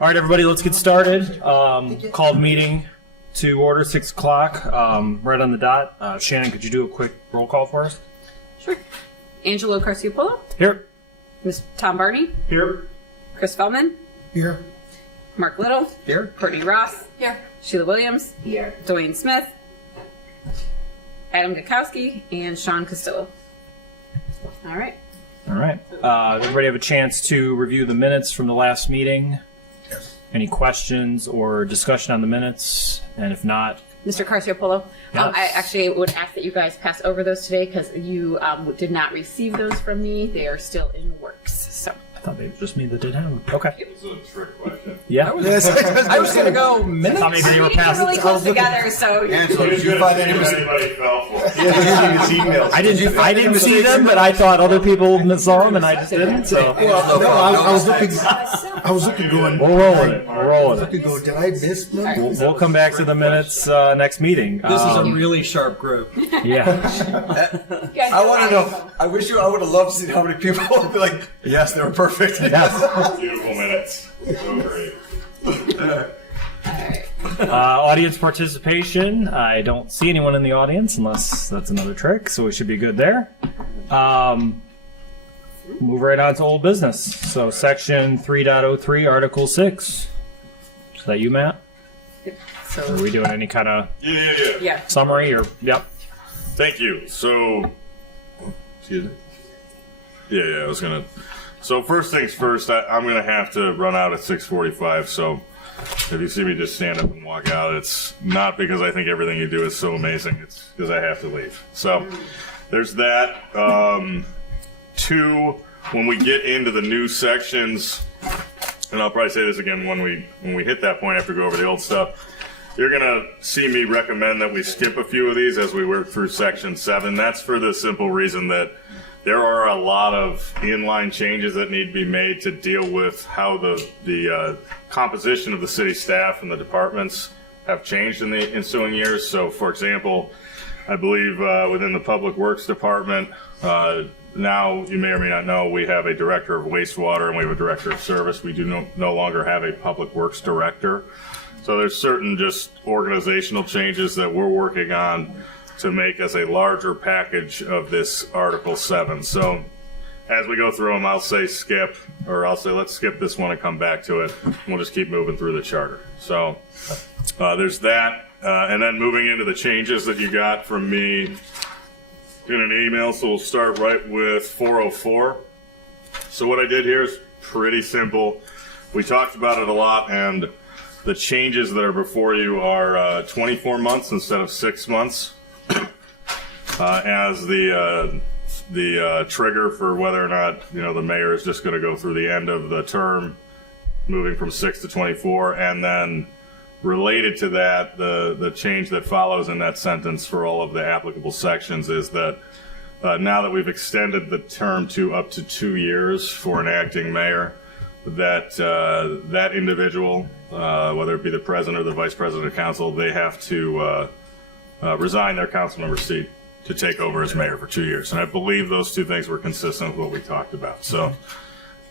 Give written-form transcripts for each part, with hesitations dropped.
All right, everybody, let's get started. Called meeting to order, 6 o'clock, right on the dot. Shannon, could you do a quick roll call for us? Sure. Angelo Garcia-Polo. Here. Tom Barney. Here. Chris Feldman. Here. Mark Little. Here. Courtney Ross. Here. Sheila Williams. Here. Dwayne Smith. Adam Gakowski. And Sean Castillo. All right. All right. Everybody have a chance to review the minutes from the last meeting? Yes. Any questions or discussion on the minutes? And if not, Mr. Garcia-Polo, Yes. I actually would ask that you guys pass over those today because you did not receive those from me. They are still in the works. So. I thought maybe just me that did have them. Okay. It was a trick question. Yeah. I was going to go I minutes. thought maybe they were Meetings are passing. really close together, so. Angela, did you find any Anybody fell for it. emails? I didn't see them, but I thought other people saw them, and I just didn't. So Well, no, I was looking. I was looking going. we're rolling it. We're rolling it. Looking go. Did I miss them? We'll come back to the minutes next meeting. This is a really sharp group. Yeah. I want to know. I wish I would have loved to see how many people would be like, yes, they were perfect. Yes. Beautiful minutes. So great. Audience participation. I don't see anyone in the audience unless that's another trick, so we should be good there. Move right on to old business. So section 3.03, Article 6. Is that you, Matt? Or are we doing any kind of Yeah. summary or, yep. Thank you. So, excuse me. Yeah, I was gonna. So first things first, I'm gonna have to run out at 6:45. So if you see me just stand up and walk out, it's not because I think everything you do is so amazing. It's because I have to leave. So there's that. Two, when we get into the new sections, and I'll probably say this again when we hit that point after we go over the old stuff. You're going to see me recommend that we skip a few of these as we work through Section 7. That's for the simple reason that there are a lot of inline changes that need to be made to deal with how the composition of the city staff and the departments have changed in the ensuing years. So, for example, I believe within the Public Works Department, now you may or may not know, we have a director of wastewater and we have a director of service. We do no longer have a Public Works director. So there's certain just organizational changes that we're working on to make as a larger package of this Article 7. So as we go through them, I'll say skip, or I'll say let's skip this one and come back to it. We'll just keep moving through the charter. So there's that. And then moving into the changes that you got from me in an email. So we'll start right with 404. So what I did here is pretty simple. We talked about it a lot, and the changes that are before you are 24 months instead of 6 months as the trigger for whether or not the mayor is just going to go through the end of the term, moving from 6 to 24, and then related to that, the change that follows in that sentence for all of the applicable sections is that now that we've extended the term to up to 2 years for an acting mayor, that that individual, whether it be the president or the vice president of council, they have to resign their council member seat to take over as mayor for 2 years. And I believe those two things were consistent with what we talked about. So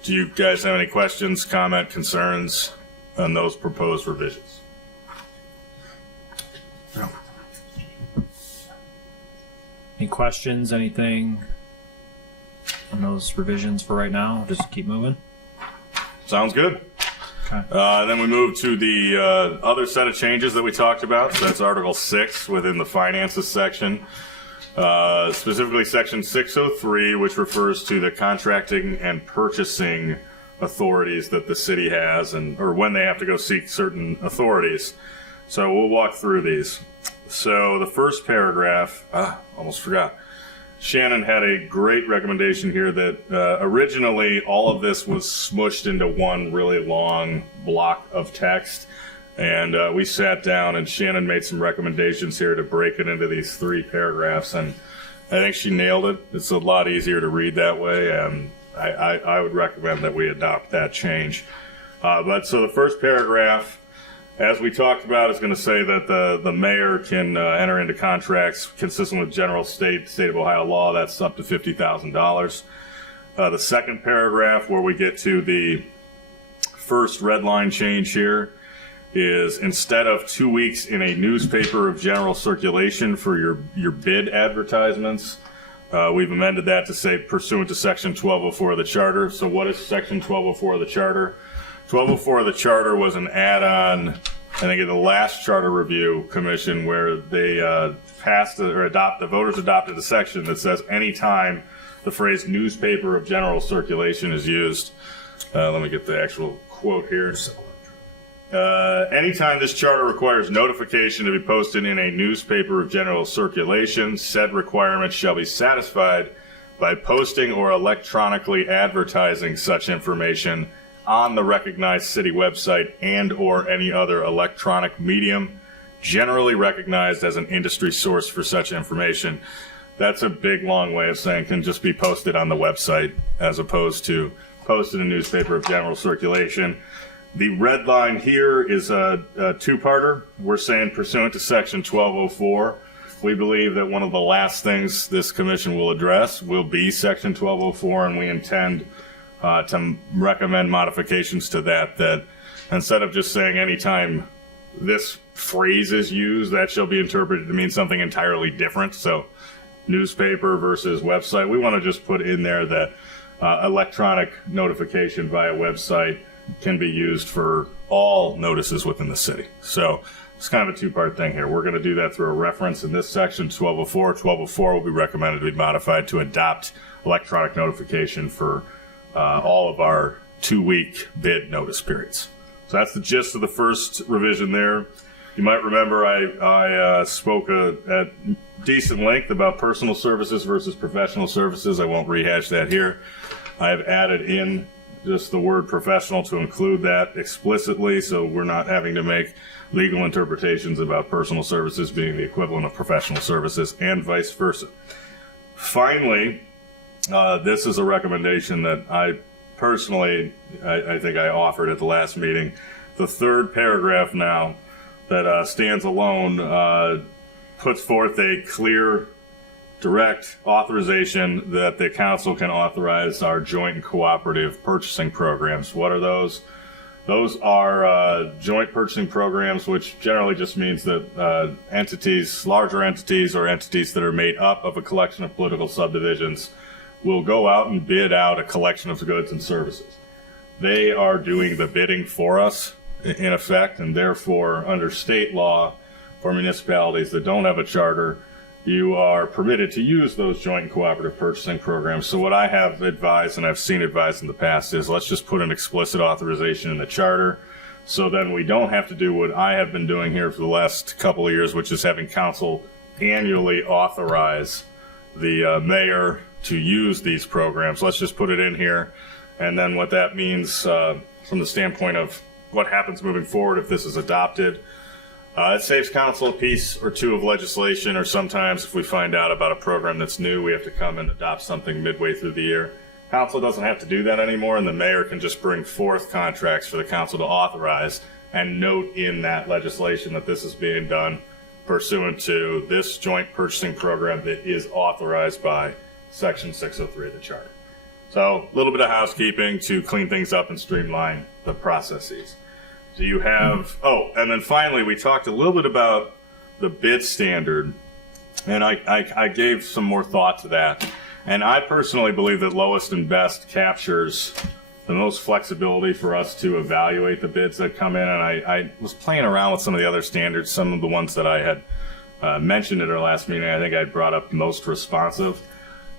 do you guys have any questions, comment, concerns on those proposed revisions? No. Any questions, anything on those revisions for right now? Just keep moving. Sounds good. Okay. Then we move to the other set of changes that we talked about. So that's Article 6 within the finances section. Specifically Section 603, which refers to the contracting and purchasing authorities that the city has, or when they have to go seek certain authorities. So we'll walk through these. So the first paragraph, almost forgot. Shannon had a great recommendation here that originally all of this was smushed into one really long block of text. And we sat down and Shannon made some recommendations here to break it into these 3 paragraphs. And I think she nailed it. It's a lot easier to read that way. And I would recommend that we adopt that change. So the first paragraph, as we talked about, is going to say that the mayor can enter into contracts consistent with general state of Ohio law. That's up to $50,000. The second paragraph, where we get to the first red line change here is instead of 2 weeks in a newspaper of general circulation for your bid advertisements, we've amended that to say pursuant to Section 1204 of the Charter. So what is Section 1204 of the Charter? 1204 of the Charter was an add-on, I think, in the last Charter Review Commission, where they the voters adopted a section that says anytime the phrase newspaper of general circulation is used. Let me get the actual quote here. Anytime this charter requires notification to be posted in a newspaper of general circulation, said requirement shall be satisfied by posting or electronically advertising such information on the recognized city website and or any other electronic medium generally recognized as an industry source for such information. That's a big, long way of saying can just be posted on the website as opposed to posted in a newspaper of general circulation. The red line here is a two-parter. We're saying pursuant to Section 1204, we believe that one of the last things this commission will address will be Section 1204, and we intend to recommend modifications to that instead of just saying anytime this phrase is used, that shall be interpreted to mean something entirely different. So newspaper versus website, we want to just put in there that electronic notification via website can be used for all notices within the city. So it's kind of a two-part thing here. We're going to do that through a reference in this section, 1204. 1204 will be recommended to be modified to adopt electronic notification for all of our 2-week bid notice periods. So that's the gist of the first revision there. You might remember I spoke at decent length about personal services versus professional services. I won't rehash that here. I have added in just the word professional to include that explicitly, so we're not having to make legal interpretations about personal services being the equivalent of professional services and vice versa. Finally, this is a recommendation that I personally, I think I offered at the last meeting. The third paragraph now that stands alone puts forth a clear, direct authorization that the council can authorize our joint and cooperative purchasing programs. What are those? Those are joint purchasing programs, which generally just means that entities, larger entities or entities that are made up of a collection of political subdivisions will go out and bid out a collection of goods and services. They are doing the bidding for us, in effect, and therefore, under state law, for municipalities that don't have a charter, you are permitted to use those joint and cooperative purchasing programs. So what I have advised, and I've seen advised in the past, is let's just put an explicit authorization in the charter, so then we don't have to do what I have been doing here for the last couple of years, which is having council annually authorize the mayor to use these programs. Let's just put it in here, and then what that means from the standpoint of what happens moving forward if this is adopted, it saves council a piece or two of legislation, or sometimes if we find out about a program that's new, we have to come and adopt something midway through the year. Council doesn't have to do that anymore, and the mayor can just bring forth contracts for the council to authorize and note in that legislation that this is being done pursuant to this joint purchasing program that is authorized by Section 603 of the Charter. So a little bit of housekeeping to clean things up and streamline the processes. So you have, and then finally we talked a little bit about the bid standard, and I gave some more thought to that. And I personally believe that lowest and best captures the most flexibility for us to evaluate the bids that come in. And I was playing around with some of the other standards, some of the ones that I had mentioned at our last meeting. I think I brought up most responsive.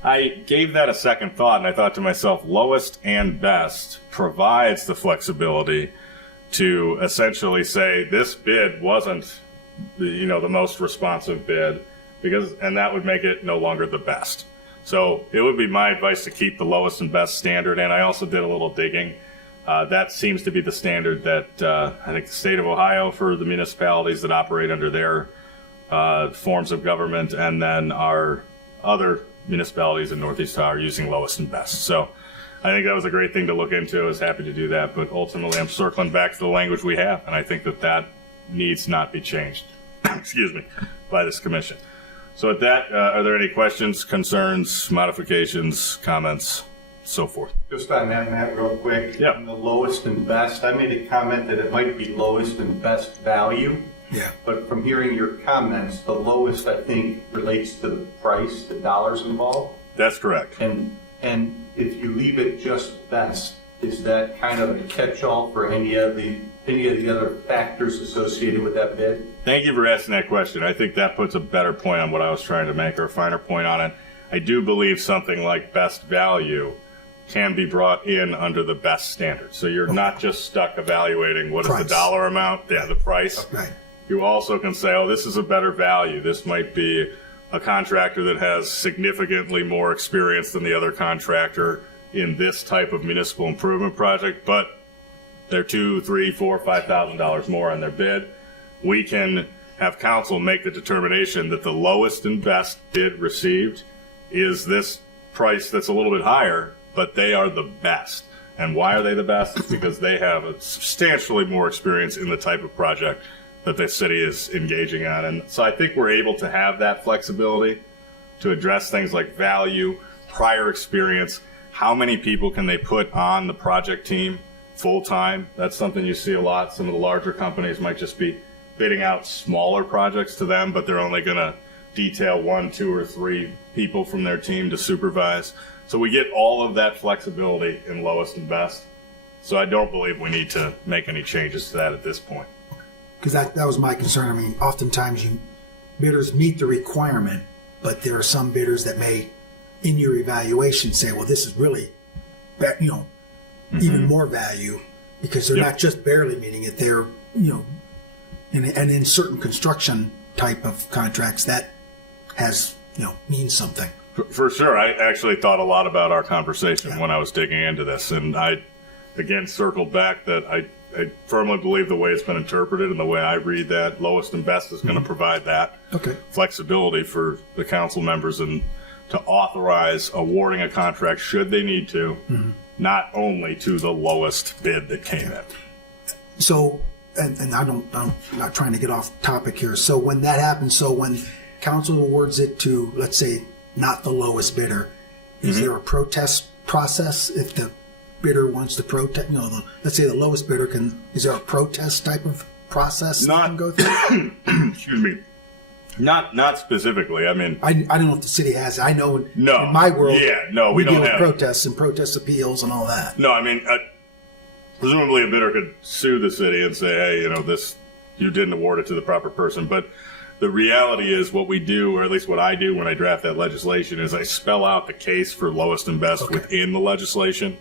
I gave that a second thought, and I thought to myself, lowest and best provides the flexibility to essentially say this bid wasn't the most responsive bid, and that would make it no longer the best. So it would be my advice to keep the lowest and best standard, and I also did a little digging. That seems to be the standard that I think the state of Ohio for the municipalities that operate under their forms of government, and then our other municipalities in Northeast Ohio are using lowest and best. So I think that was a great thing to look into. I was happy to do that, but ultimately I'm circling back to the language we have, and I think that needs not be changed, excuse me, by this commission. So with that, are there any questions, concerns, modifications, comments, so forth. Just on that, Matt, real quick. Yeah. On the lowest and best, I made a comment that it might be lowest and best value. Yeah. But from hearing your comments, the lowest, I think, relates to the price, the dollars involved. That's correct. And if you leave it just best, is that kind of a catch-all for any of the other factors associated with that bid? Thank you for asking that question. I think that puts a better point on what I was trying to make, or a finer point on it. I do believe something like best value can be brought in under the best standard. So you're not just stuck evaluating what is the dollar amount, the price. Right. You also can say, oh, this is a better value. This might be a contractor that has significantly more experience than the other contractor in this type of municipal improvement project, but they're $2,000, $3,000, $4,000, $5,000 more on their bid. We can have council make the determination that the lowest and best bid received is this price that's a little bit higher, but they are the best. And why are they the best? It's because they have a substantially more experience in the type of project that the city is engaging on. And so I think we're able to have that flexibility to address things like value, prior experience, how many people can they put on the project team full time? That's something you see a lot. Some of the larger companies might just be bidding out smaller projects to them, but they're only going to detail 1, 2, or 3 people from their team to supervise. So we get all of that flexibility in lowest and best. So I don't believe we need to make any changes to that at this point. Because that was my concern. I mean, oftentimes bidders meet the requirement, but there are some bidders that may, in your evaluation, say, well, this is really, even more value, because they're not just barely meeting it. They're, and in certain construction type of contracts, that has, means something. For sure. I actually thought a lot about our conversation when I was digging into this. And I, again, circled back that I firmly believe the way it's been interpreted and the way I read that, lowest and best is going to provide that flexibility for the council members and to authorize awarding a contract should they need to, not only to the lowest bid that came in. So, and I'm not trying to get off topic here. So when that happens, so when council awards it to, let's say, not the lowest bidder, is there a protest process if the bidder wants to protest? Let's say the lowest bidder is there a protest type of process that can go through? Excuse me. Not specifically. I mean, I don't know if the city has it. I know in my world, we don't deal with have protests and protest appeals and all that. No, I mean, presumably a bidder could sue the city and say, hey, this you didn't award it to the proper person. But the reality is what we do, or at least what I do when I draft that legislation, is I spell out the case for lowest and best within the legislation.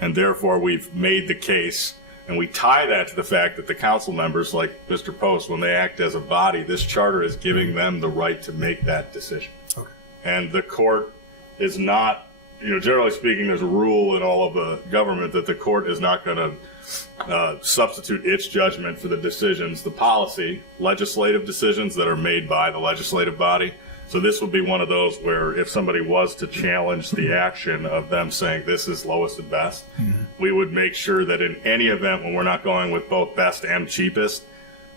And therefore, we've made the case, and we tie that to the fact that the council members, like Mr. Post, when they act as a body, this charter is giving them the right to make that decision. Okay. And the court is not, generally speaking, there's a rule in all of the government that the court is not going to substitute its judgment for the decisions, the policy, legislative decisions that are made by the legislative body. So this would be one of those where if somebody was to challenge the action of them saying this is lowest and best, we would make sure that in any event when we're not going with both best and cheapest,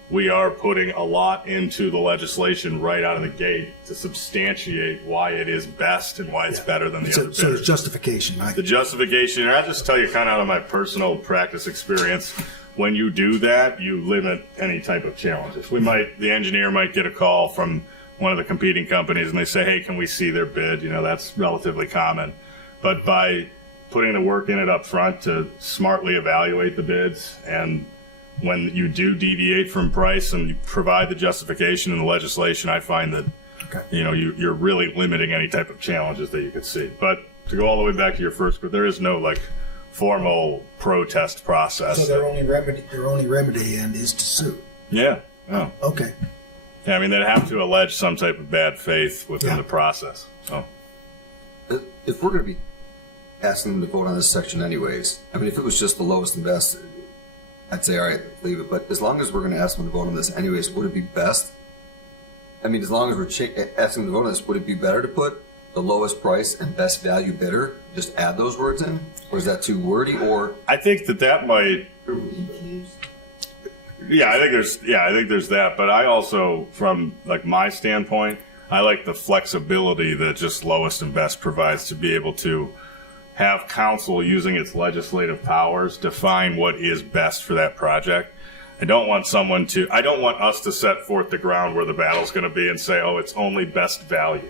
we are putting a lot into the legislation right out of the gate to substantiate why it is best and why it's better than the other bidders. So there's justification. The justification, and I'll just tell you kind of out of my personal practice experience, when you do that, you limit any type of challenges. The engineer might get a call from one of the competing companies and they say, hey, can we see their bid? That's relatively common. But by putting the work in it up front to smartly evaluate the bids, and when you do deviate from price and you provide the justification in the legislation, I find that you're really limiting any type of challenges that you could see. But to go all the way back to your first, there is no formal protest process. So their only remedy and is to sue. Yeah. Oh. Okay. Yeah, I mean, they'd have to allege some type of bad faith within the process. So, if we're going to be asking them to vote on this section anyways, I mean, if it was just the lowest and best, I'd say, all right, leave it. But as long as we're going to ask them to vote on this anyways, would it be best? I mean, as long as we're asking them to vote on this, would it be better to put the lowest price and best value bidder, just add those words in? Or is that too wordy? Or I think that might... I think there's that, but I also, from my standpoint, I like the flexibility that just lowest and best provides to be able to have council using its legislative powers define what is best for that project. I don't want us to set forth the ground where the battle's going to be and say, oh, it's only best value.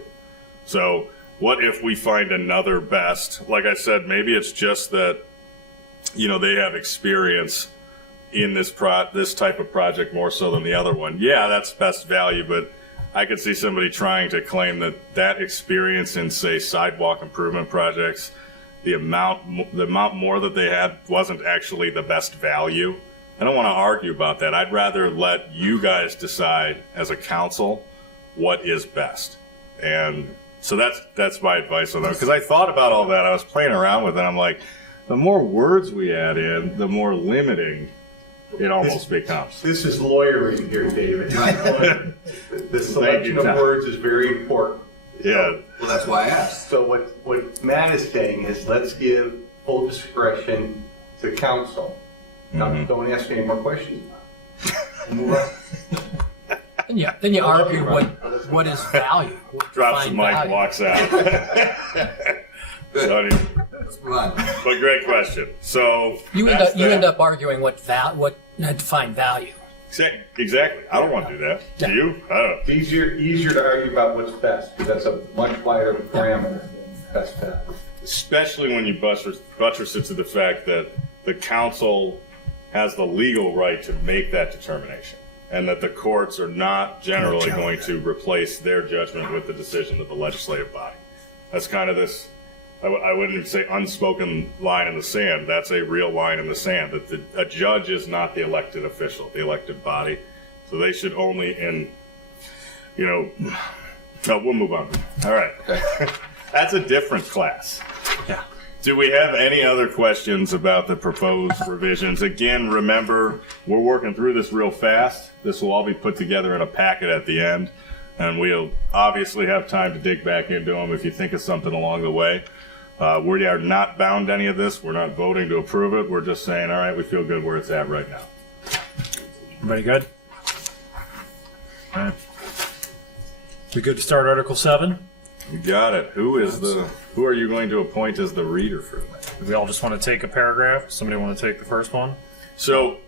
So what if we find another best? Like I said, maybe it's just that, they have experience in this type of project more so than the other one. Yeah, that's best value, but I could see somebody trying to claim that experience in, say, sidewalk improvement projects, the amount more that they had wasn't actually the best value. I don't want to argue about that. I'd rather let you guys decide as a council what is best. And so that's my advice on that. Because I thought about all that. I was playing around with it. I'm like, the more words we add in, the more limiting it almost becomes. This is lawyering here, David. The selection of words is very important. Yeah. Well, that's why I asked. So what Matt is saying is let's give full discretion to council. Now, don't ask me any more questions. Move on. Then you argue what is value. Drops the mic and walks out. So, Let's move on. but great question. So You that's end that. up arguing what define value. Exactly. I don't want to do that. Do you? I don't know. It's easier to argue about what's best because that's a much wider parameter than best value. Especially when you buttress it to the fact that the council has the legal right to make that determination, and that the courts are not generally going to replace their judgment with the decision of the legislative body. That's kind of this, I wouldn't even say unspoken line in the sand. That's a real line in the sand, that a judge is not the elected official, the elected body. So they should only, no, we'll move on. All right. That's a different class. Yeah. Do we have any other questions about the proposed revisions? Again, remember, we're working through this real fast. This will all be put together in a packet at the end, and we'll obviously have time to dig back into them if you think of something along the way. We are not bound to any of this. We're not voting to approve it. We're just saying, all right, we feel good where it's at right now. Everybody good? All right. We good to start Article 7? You got it. Who are you going to appoint as the reader for that? We all just want to take a paragraph. Somebody want to take the first one? So,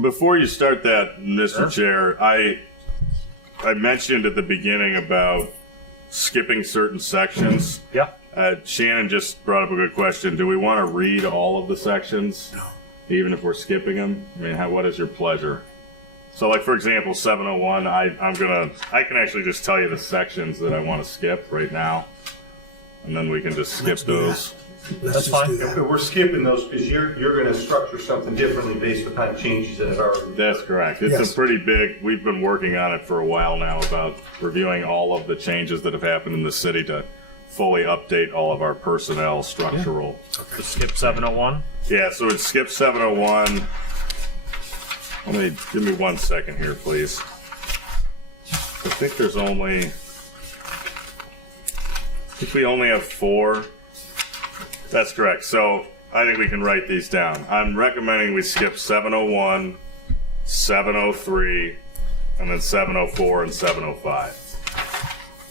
before you start that, Mr. Chair, I mentioned at the beginning about skipping certain sections. Yeah. Shannon just brought up a good question. Do we want to read all of the sections? No. Even if we're skipping them? I mean, what is your pleasure? So, like, for example, 701, I can actually just tell you the sections that I want to skip right now, and then we can just skip those. That's fine. We're skipping those because you're going to structure something differently based upon changes that have already. That's correct. It's a pretty big. We've been working on it for a while now about reviewing all of the changes that have happened in the city to fully update all of our personnel structural. Just skip 701. Yeah, so it skips 701. Give me 1 second here, please. I think we only have 4. That's correct. So I think we can write these down. I'm recommending we skip 701, 703, and then 704 and 705.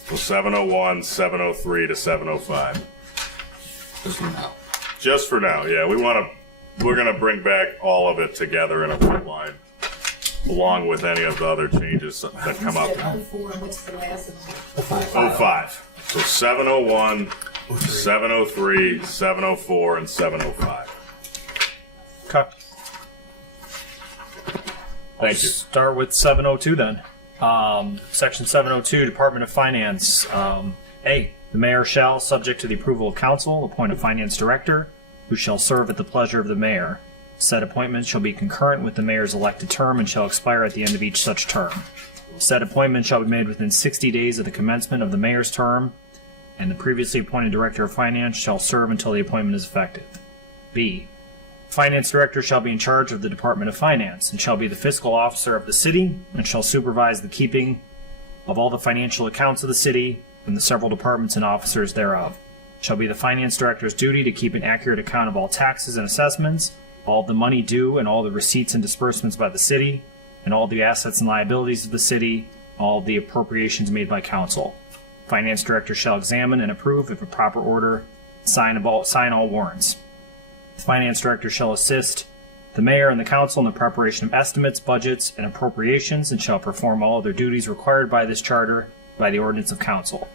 So 701, 703 to 705. Just for now. Just for now, yeah. We're going to bring back all of it together in a red line, along with any of the other changes that come up. 05. So 701, 703, 704, and 705. Okay. Thank you. Start with 702 then. Section 702, Department of Finance. A, the mayor shall, subject to the approval of council, appoint a finance director who shall serve at the pleasure of the mayor. Said appointment shall be concurrent with the mayor's elected term and shall expire at the end of each such term. Said appointment shall be made within 60 days of the commencement of the mayor's term, and the previously appointed director of finance shall serve until the appointment is effective. B, finance director shall be in charge of the Department of Finance and shall be the fiscal officer of the city and shall supervise the keeping of all the financial accounts of the city and the several departments and officers thereof. Shall be the finance director's duty to keep an accurate account of all taxes and assessments, all of the money due and all the receipts and disbursements by the city, and all the assets and liabilities of the city, all of the appropriations made by council. Finance director shall examine and approve, if a proper order sign all warrants. The finance director shall assist the mayor and the council in the preparation of estimates, budgets, and appropriations, and shall perform all other duties required by this charter by the ordinance of council.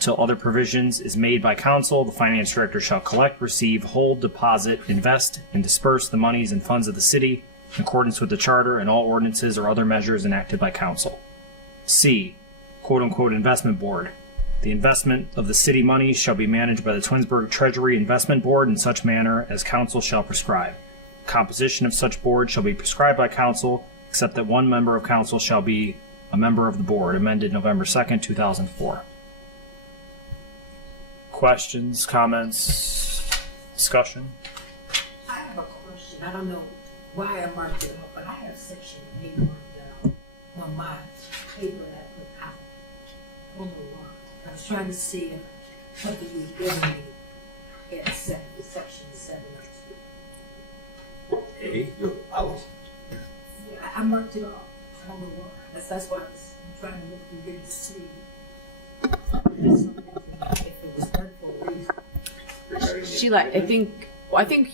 Till other provisions is made by council, the finance director shall collect, receive, hold, deposit, invest, and disperse the monies and funds of the city in accordance with the charter and all ordinances or other measures enacted by council. C, quote-unquote investment board. The investment of the city money shall be managed by the Twinsburg Treasury Investment Board in such manner as council shall prescribe. Composition of such board shall be prescribed by council, except that one member of council shall be a member of the board, amended November 2nd, 2004. Questions, comments, discussion? I have a question. I don't know why I marked it up, but I have section 8 marked down on my paper that I put out on the wall. I was trying to see if something was giving me at section 702. You're out. Yeah, I marked it off on the wall. That's why I was trying to look through here to see if it was done for a reason. Sheila, I think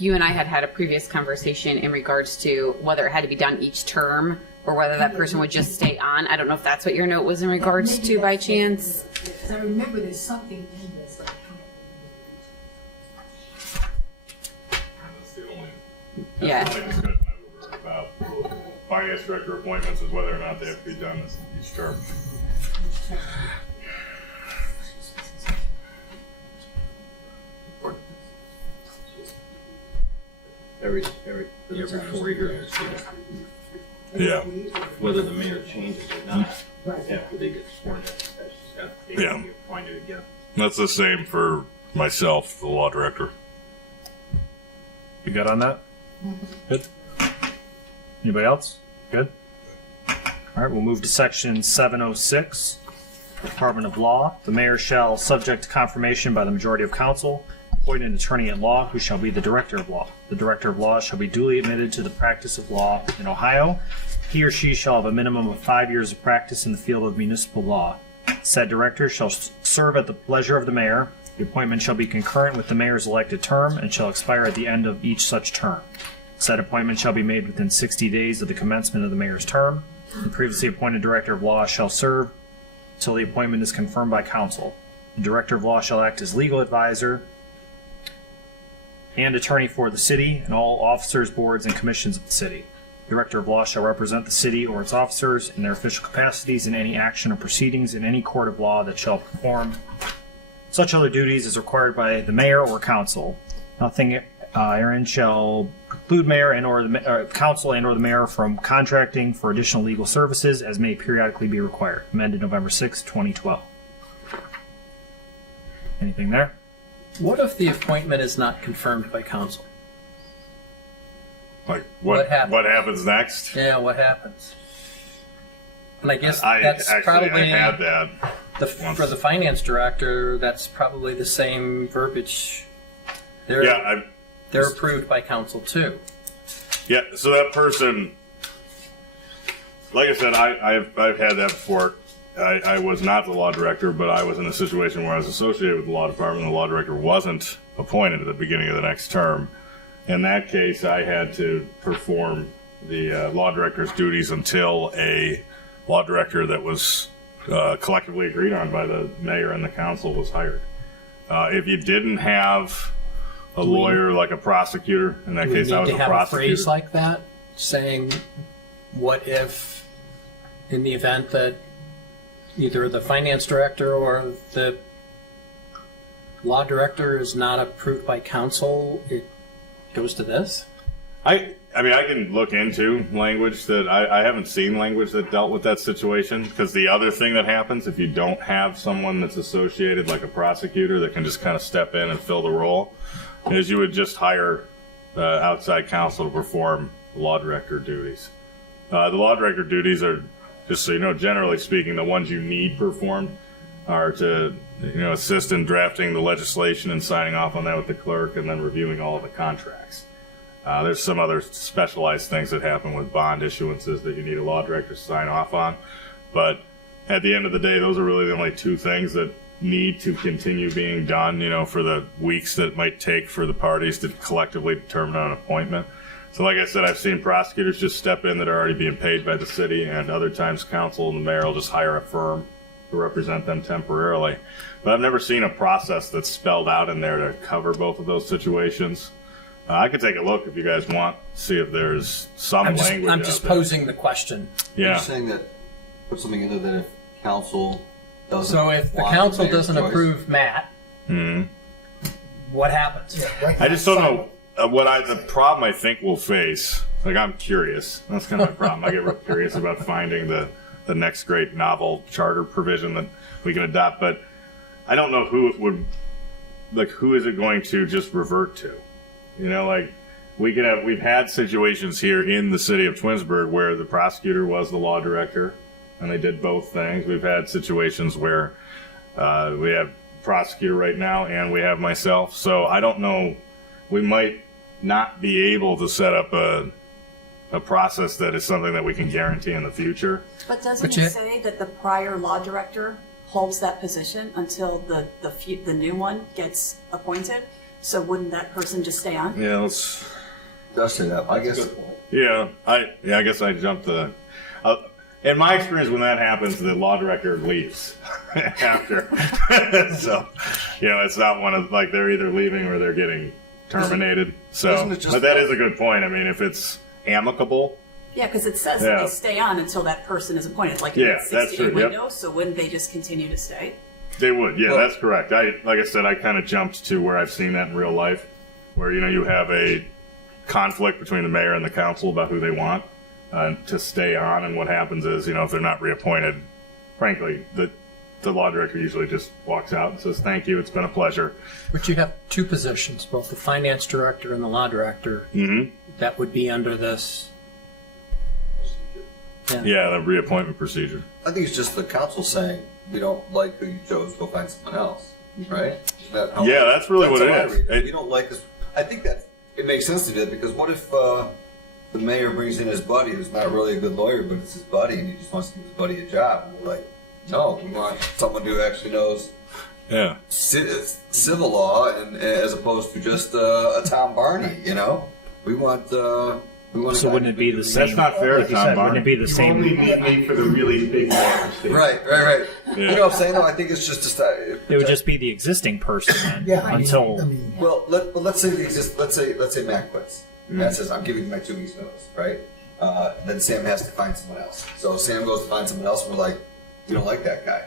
you and I had a previous conversation in regards to whether it had to be done each term or whether that person would just stay on. I don't know if that's what your note was in regards to by chance. I remember there's something in this. But I can't That's the only. Yeah. That's the only discussion I've ever heard about finance director appointments is whether or not they have to be done each term. Every 4 years, Yeah. whether the mayor changes or not, after they get sworn in, that's just got to be Yeah. appointed again. That's the same for myself, the law director. You good on that? Good. Anybody else? Good. All right, we'll move to section 706, Department of Law. The mayor shall, subject to confirmation by the majority of council, appoint an attorney at law who shall be the director of law. The director of law shall be duly admitted to the practice of law in Ohio. He or she shall have a minimum of 5 years of practice in the field of municipal law. Said director shall serve at the pleasure of the mayor. The appointment shall be concurrent with the mayor's elected term and shall expire at the end of each such term. Said appointment shall be made within 60 days of the commencement of the mayor's term. The previously appointed director of law shall serve till the appointment is confirmed by council. The director of law shall act as legal advisor and attorney for the city and all officers, boards, and commissions of the city. Director of law shall represent the city or its officers in their official capacities in any action or proceedings in any court of law that shall perform such other duties as required by the mayor or council. Nothing herein shall preclude mayor and or the council and or the mayor from contracting for additional legal services as may periodically be required. Amended November 6, 2012. Anything there? What if the appointment is not confirmed by council? Like What happens? what happens next? Yeah, what happens? And I guess I that's probably had that. for the finance director. That's probably the same verbiage. They're approved by council too. Yeah, so that person, like I said, I've had that before. I was not the law director, but I was in a situation where I was associated with the law department. The law director wasn't appointed at the beginning of the next term. In that case, I had to perform the law director's duties until a law director that was collectively agreed on by the mayor and the council was hired. If you didn't have a lawyer like a prosecutor, in that Do we case, I need was to a have a prosecutor. phrase like that, saying, "What if, in the event that either the finance director or the law director is not approved by council, it goes to this"? I mean, I can look into language that I haven't seen language that dealt with that situation, because the other thing that happens if you don't have someone that's associated like a prosecutor that can just kind of step in and fill the role is you would just hire outside counsel to perform law director duties. The law director duties are, just so you know, generally speaking, the ones you need performed are to assist in drafting the legislation and signing off on that with the clerk and then reviewing all of the contracts. There's some other specialized things that happen with bond issuances that you need a law director to sign off on. But at the end of the day, those are really the only two things that need to continue being done, for the weeks that it might take for the parties to collectively determine an appointment. So like I said, I've seen prosecutors just step in that are already being paid by the city, and other times council and the mayor will just hire a firm to represent them temporarily. But I've never seen a process that's spelled out in there to cover both of those situations. I could take a look if you guys want, see if there's some language. I'm just out there. posing the question. You're Yeah. saying that, put something in there that if council doesn't. So if the want council mayor's doesn't choice- approve Matt, what happens? Right I now, just don't know the problem I think we'll face. Like, I'm curious. That's kind of my problem. I get real curious about finding the next great novel charter provision that we can adopt, but I don't know who it would, who is it going to just revert to? We've had situations here in the city of Twinsburg where the prosecutor was the law director and they did both things. We've had situations where we have prosecutor right now and we have myself. So I don't know, we might not be able to set up a process that is something that we can guarantee in the future. But doesn't But you- it say that the prior law director holds that position until the new one gets appointed? So wouldn't that person just stay on? Yeah, It does say that. I guess. I guess I jumped the. In my experience, when that happens, the law director leaves after. So, it's not one of they're either leaving or they're getting terminated. So, Isn't it just but that is a good point. I mean, if it's amicable, Yeah, because it says Yeah. that they stay on until that person is appointed, like in Yeah, that that's 60-day true, yep. window. So wouldn't they just continue to stay? they would. Yeah, Well- that's correct. Like I said, I kind of jumped to where I've seen that in real life, where you have a conflict between the mayor and the council about who they want to stay on, and what happens is, if they're not reappointed, frankly, the law director usually just walks out and says, "Thank you, it's been a pleasure." But you have two positions, both the finance director and the law director. Mm-hmm. That would be under this. Yeah, the reappointment procedure. I think it's just the council saying, we don't like who you chose, go find someone else, right? Yeah, that's really what it how I is. read it. It- We don't like this. I think that it makes sense to do that, because what if the mayor brings in his buddy who's not really a good lawyer, but it's his buddy and he just wants to give his buddy a job? And we're like, no, we want someone who actually knows Yeah. civil law, and as opposed to just a Tom Barney, We want. We want. So wouldn't it be the same? That's not fair to like you Tom said, Barney. Wouldn't it be the You same? only need me for the really big matters. Right. Yeah. You know what I'm saying? No, I think it's just It would just be the existing person then, Yeah, until Well, let's say let's say Matt quits. Matt says, "I'm giving you my 2 weeks notice," right? Then Sam has to find someone else. So Sam goes to find someone else, and we're like, "We don't like that guy."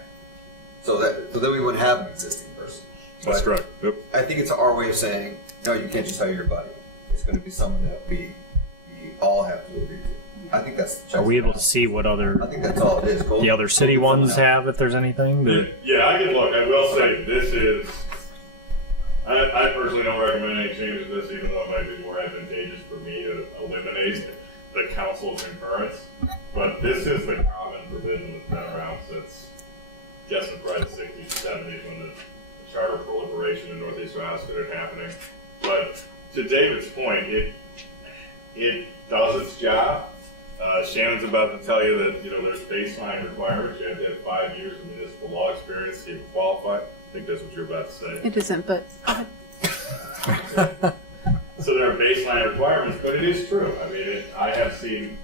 So then we wouldn't have an existing person. That's But correct. Yep. I think it's our way of saying, no, you can't just hire your buddy. It's going to be someone that we all have to agree to. I think that's. The are we able to see what I other think that's all it is. the other city ones have, if there's anything? Yeah, I can look. I will say this is. I personally don't recommend any changes to this, even though it might be more advantageous for me to eliminate the council concurrence. But this is the common provision that's been around since, guessing probably the 60s, 70s, when the charter proliferation in Northeast Ohio started happening. But to David's point, it does its job. Shannon's about to tell you that there's baseline requirements. You have to have 5 years of municipal law experience to even qualify. I think that's what you're about to say. It isn't, but So there are baseline requirements, but it is true. I mean, I have seen,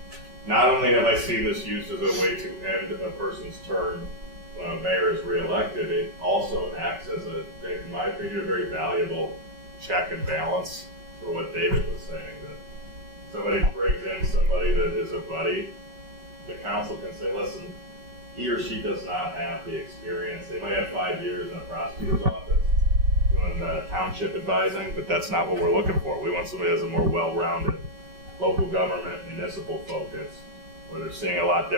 not only have I seen this used as a way to end a person's term when a mayor is reelected, it also acts as in my opinion, a very valuable check and balance for what David was saying, that somebody brings in somebody that is a buddy, the council can say, listen, he or she does not have the experience. They might have 5 years in a prosecutor's office doing township advising, but that's not what we're looking for. We want somebody that has a more well-rounded local government, municipal focus, where they're seeing a lot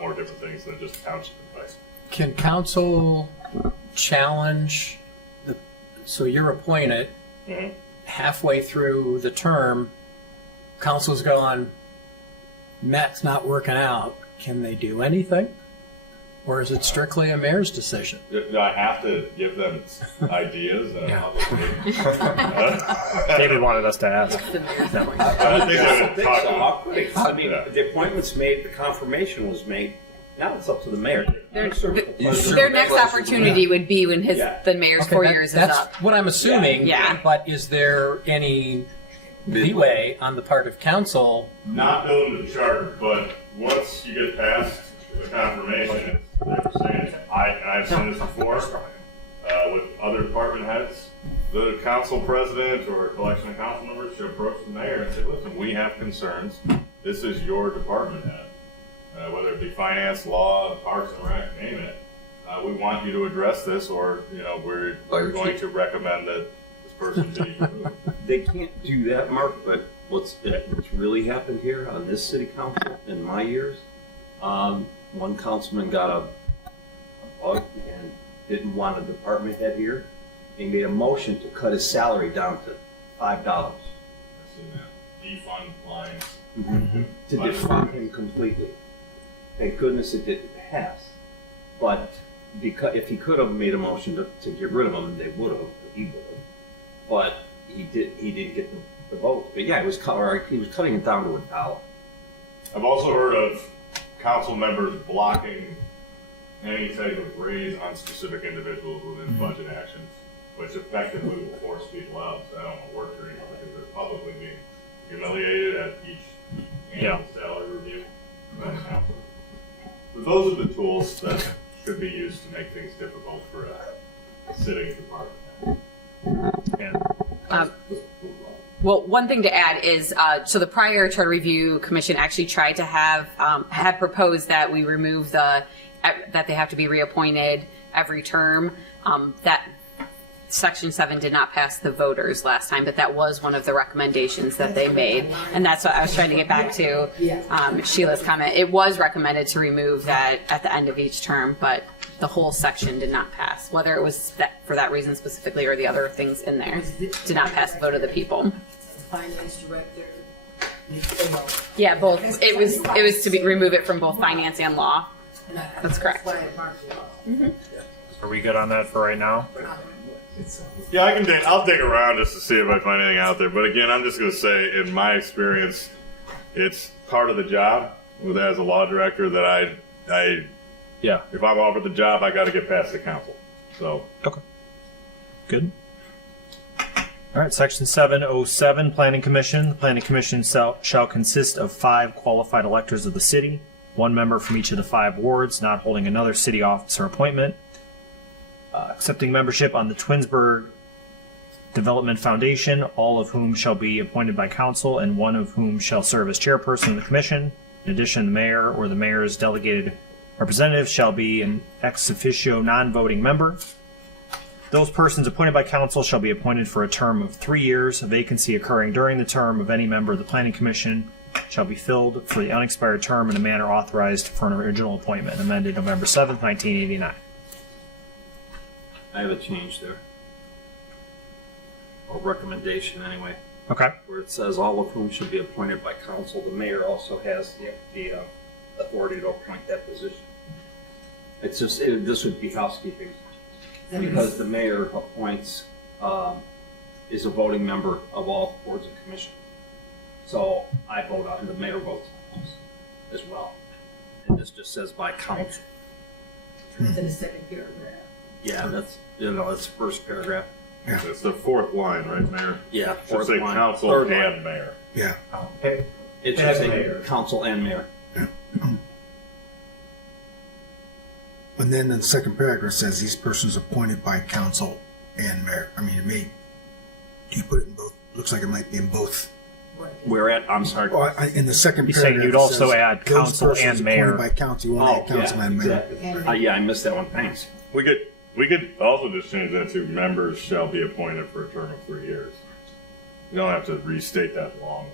more different things than just township advice. Can council challenge so you're appointed Mhm. halfway through the term, council's going, Matt's not working out. Can they do anything? Or is it strictly a mayor's decision? Do I have to give them ideas? And Yeah. David wanted us to ask. it's the mayor's point. I would think I I would think talk so. to I mean, Yeah. the appointment's made, the confirmation was made, Now it's up to the mayor. Their, You serve their the next pleasure. opportunity would be when the mayor's Okay, 4 years that's is up. what I'm assuming. Yeah. But is there any leeway on the part of council? Not knowing the charter, but once you get past the confirmation, they're saying, I've seen this before, with other department heads, the council president or a collection of council members should approach the mayor and say, listen, we have concerns. This is your department head. Whether it be finance, law, parks and rec, name it. We want you to address this, or we're going to recommend that this person be removed. They can't do that, Mark, but what's really happened here on this city council in my years, one councilman got a bug and didn't want a department head here. He made a motion to cut his salary down to $5 I've seen that. Defund lines. to defund him completely. Thank goodness it didn't pass. But because if he could have made a motion to get rid of him, they would have. He would have. But he didn't get the vote. But yeah, he was cutting it down to $1. I've also heard of council members blocking any type of raise on specific individuals within budget actions, which effectively will force people out. So I don't want to work for anyone because they're publicly being humiliated at each annual salary review by the council. But those are the tools that should be used to make things difficult for a sitting department. Well, one thing to add is, so the prior Charter Review Commission actually tried to had proposed that we remove that they have to be reappointed every term. That Section 7 did not pass the voters last time, but that was one of the recommendations that they made. And that's what I was trying to get back to Sheila's comment. It was recommended to remove that at the end of each term, but the whole section did not pass. Whether it was for that reason specifically or the other things in there, did not pass the vote of the people. Finance director. Yeah, both. It was to remove it from both finance and law. That's correct. Are we good on that for right now? Yeah, I'll dig around just to see if I find anything out there. But again, I'm just going to say, in my experience, it's part of the job as a law director that if I'm offered the job, I got to get past the council. So Okay. Good. All right, Section 707, Planning Commission. The Planning Commission shall consist of 5 qualified electors of the city, 1 member from each of the 5 wards, not holding another city office or appointment. Accepting membership on the Twinsburg Development Foundation, all of whom shall be appointed by council and 1 of whom shall serve as chairperson of the commission. In addition, the mayor or the mayor's delegated representative shall be an ex officio non-voting member. Those persons appointed by council shall be appointed for a term of 3 years. A vacancy occurring during the term of any member of the Planning Commission shall be filled for the unexpired term in a manner authorized for an original appointment. Amended November 7th, 1989. I have a change there. Or recommendation, anyway. Okay. Where it says all of whom should be appointed by council. The mayor also has the authority to appoint that position. It's just, this would be housekeeping. Because the mayor appoints, is a voting member of all boards and commissions. So I vote on, the mayor votes on those as well. And this just says by council. It's in the second paragraph. Yeah, that's the first paragraph. it's the 4th line, right, Mayor? Yeah, Should fourth say line. council Third line. and mayor. Yeah. It should And say mayor. council and mayor. And then in the second paragraph says these persons appointed by council and mayor. I mean, do you put it in both? Looks like it might be in both. I'm sorry. Well, in the second He's paragraph, saying you'd it also says add those council persons and mayor. appointed by council. You want to add council and mayor. Exactly. Yeah, I missed that one. Thanks. We could also just change that to members shall be appointed for a term of 3 years. You don't have to restate that long.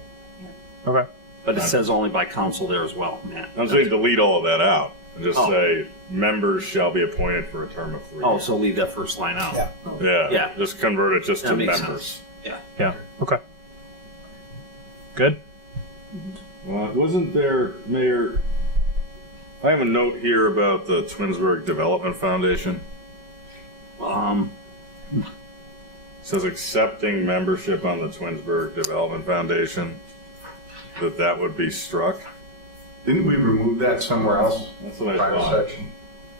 Okay. But it says only by council there as well, Matt. I'm saying delete all of that out and just Oh. say members shall be appointed for a term of 3 Oh, years. so leave that first line out. Yeah. Yeah. Yeah. Just convert it just That to makes members. sense. Yeah. Yeah. Okay. Good. Wasn't there, Mayor? I have a note here about the Twinsburg Development Foundation. It says accepting membership on the Twinsburg Development Foundation, that would be struck. Didn't we remove that somewhere else? That's what I Prior thought. section.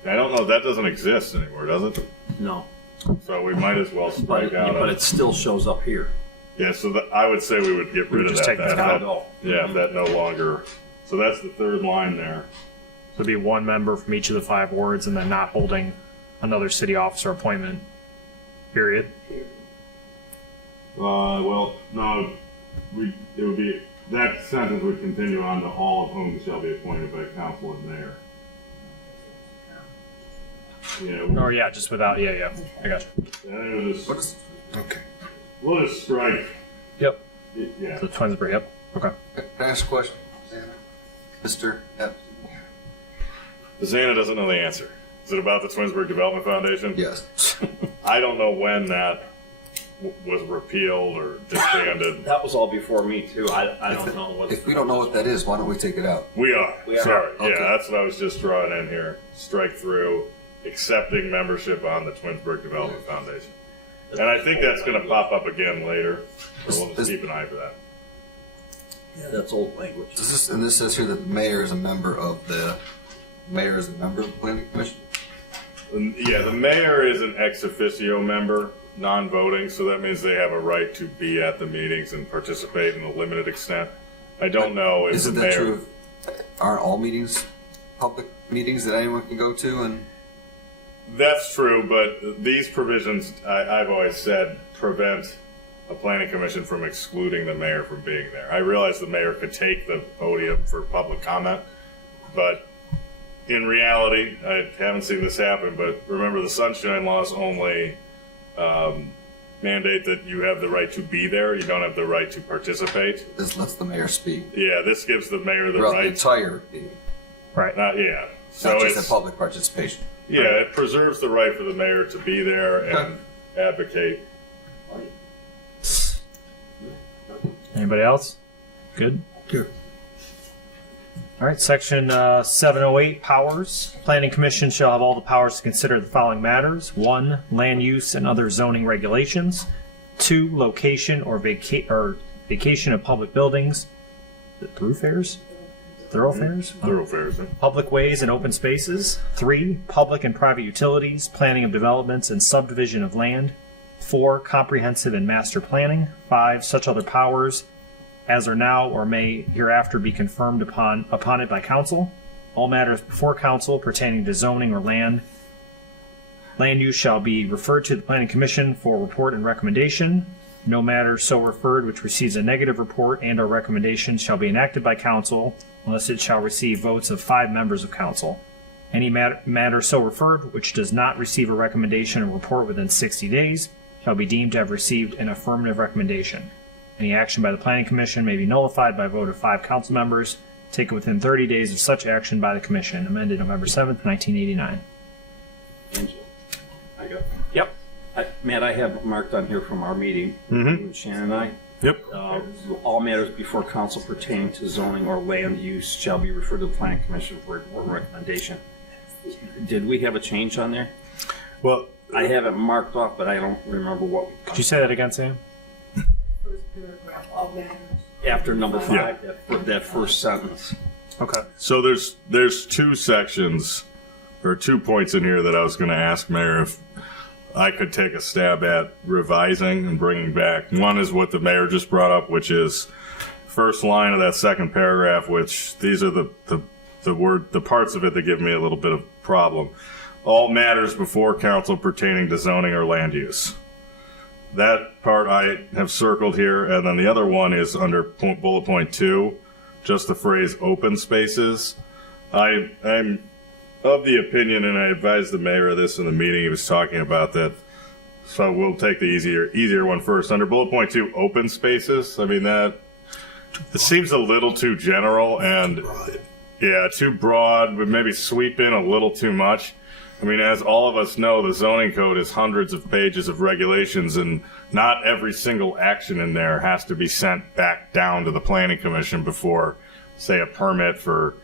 I don't know, that doesn't exist anymore, does it? No, So we might as well strike out. but it still shows up here. Yeah, so I would say we would get rid of just that. take that out. Yeah, that no longer. So that's the third line there. So it'd be one member from each of the 5 wards, and then not holding another city officer appointment. Period. Well, no, it would be, that sentence would continue on to all of whom shall be appointed by council and mayor. Yeah, Or yeah, just without. Yeah. I got you. and we'll just, What is, okay. we'll just strike, Yep. yeah. The Twinsburg. Yep. Okay. Can I ask a question? Mr. Epps? Zana doesn't know the answer. Is it about the Twinsburg Development Foundation? Yes. I don't know when that was repealed or disbanded. That was all before me too. I don't know what. If we don't know what that is, why don't we take it out? We are. We are. Sorry. Okay. Yeah, that's what I was just drawing in here. Strike through accepting membership on the Twinsburg Development Foundation. And I think that's going to pop up again later. So we'll just keep an eye for that. Yeah, that's old language. Does this, and this says here that the mayor is a member of the planning commission? Yeah, the mayor is an ex officio member, non-voting, so that means they have a right to be at the meetings and participate in a limited extent. I don't know if the Isn't that mayor. true of, aren't all meetings public meetings that anyone can go to? And That's true, but these provisions, I've always said, prevent a planning commission from excluding the mayor from being there. I realize the mayor could take the podium for public comment, but in reality, I haven't seen this happen, but remember the sunshine laws only mandate that you have the right to be there. You don't have the right to participate. this lets the mayor speak Yeah, this gives the mayor the throughout the right. entire meeting, Right. Yeah. So not just it's, the public participation. yeah, it preserves the right for the mayor to be there and advocate. Anybody else? Good. Good. All right, section 708, powers. Planning Commission shall have all the powers to consider the following matters. 1, land use and other zoning regulations. 2, location or vacation of public buildings. Thoroughfares? Thoroughfares. Public ways and open spaces. 3, public and private utilities, planning of developments and subdivision of land. 4, comprehensive and master planning. 5, such other powers as are now or may hereafter be confirmed upon it by council. All matters before council pertaining to zoning or land use shall be referred to the Planning Commission for report and recommendation. No matter so referred which receives a negative report and or recommendation shall be enacted by council unless it shall receive votes of 5 members of council. Any matter so referred which does not receive a recommendation or report within 60 days shall be deemed to have received an affirmative recommendation. Any action by the Planning Commission may be nullified by a vote of 5 council members, taken within 30 days of such action by the Commission, amended November 7th, 1989. Angela. I got. Yep. Matt, I have marked on here from our meeting, Shannon and I. Yep. All matters before council pertaining to zoning or land use shall be referred to the planning commission for report and recommendation. Did we have a change on there? Well, I have it marked off, but I don't remember what. Could you say that again, Sam? First paragraph, all matters. After number 5, Yeah. that first sentence. Okay. so there's 2 sections or 2 points in here that I was going to ask Mayor if I could take a stab at revising and bringing back. One is what the mayor just brought up, which is first line of that second paragraph, which these are the parts of it that give me a little bit of problem. All matters before council pertaining to zoning or land use. That part I have circled here, and then the other one is under bullet point 2, just the phrase open spaces. I'm of the opinion, and I advised the mayor of this in the meeting he was talking about that, so we'll take the easier one first. Under bullet point 2, open spaces, I mean that, it seems a little too general and, yeah, too broad, but maybe sweep in a little too much. I mean, as all of us know, the zoning code is hundreds of pages of regulations, and not every single action in there has to be sent back down to the planning commission before, say, a permit for,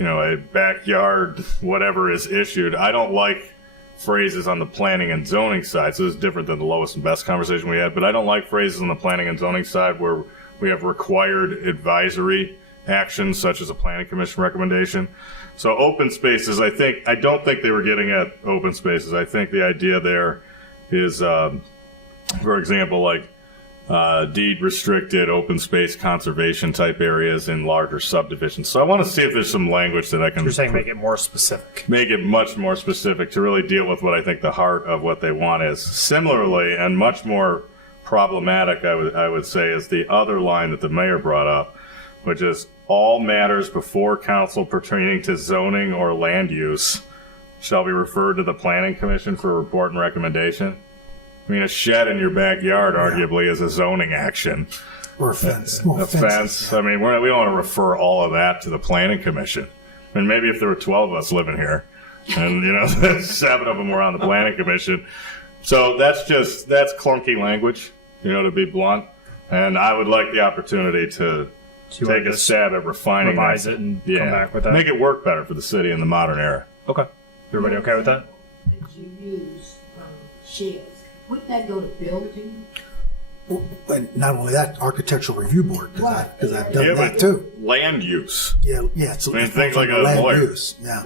a backyard, whatever is issued. I don't like phrases on the planning and zoning side, so this is different than the lowest and best conversation we had, but I don't like phrases on the planning and zoning side where we have required advisory actions such as a planning commission recommendation. So open spaces, I don't think they were getting at open spaces. I think the idea there is, for example, like deed restricted open space conservation type areas in larger subdivisions. So I want to see if there's some language that I can You're saying make it more specific. make it much more specific to really deal with what I think the heart of what they want is. Similarly, and much more problematic, I would say, is the other line that the mayor brought up, which is all matters before council pertaining to zoning or land use shall be referred to the planning commission for report and recommendation. I mean, a shed in your backyard arguably is a zoning action. Or a fence. Well, A fence. I mean, we don't want to refer all of that to the planning commission. I mean, maybe if there were 12 of us living here, and 7 of them were on the planning commission. So that's clunky language, to be blunt. And I would like the opportunity to take a stab at refining revise that. it and come back with that. Make it work better for the city in the modern era. Okay. Everybody okay with that? That you use, sheds, wouldn't that go to building? And not only that, architectural review board, because I've done Yeah, that but too. land use. Yeah. It's I mean, it's think like a land lawyer. use. Yeah,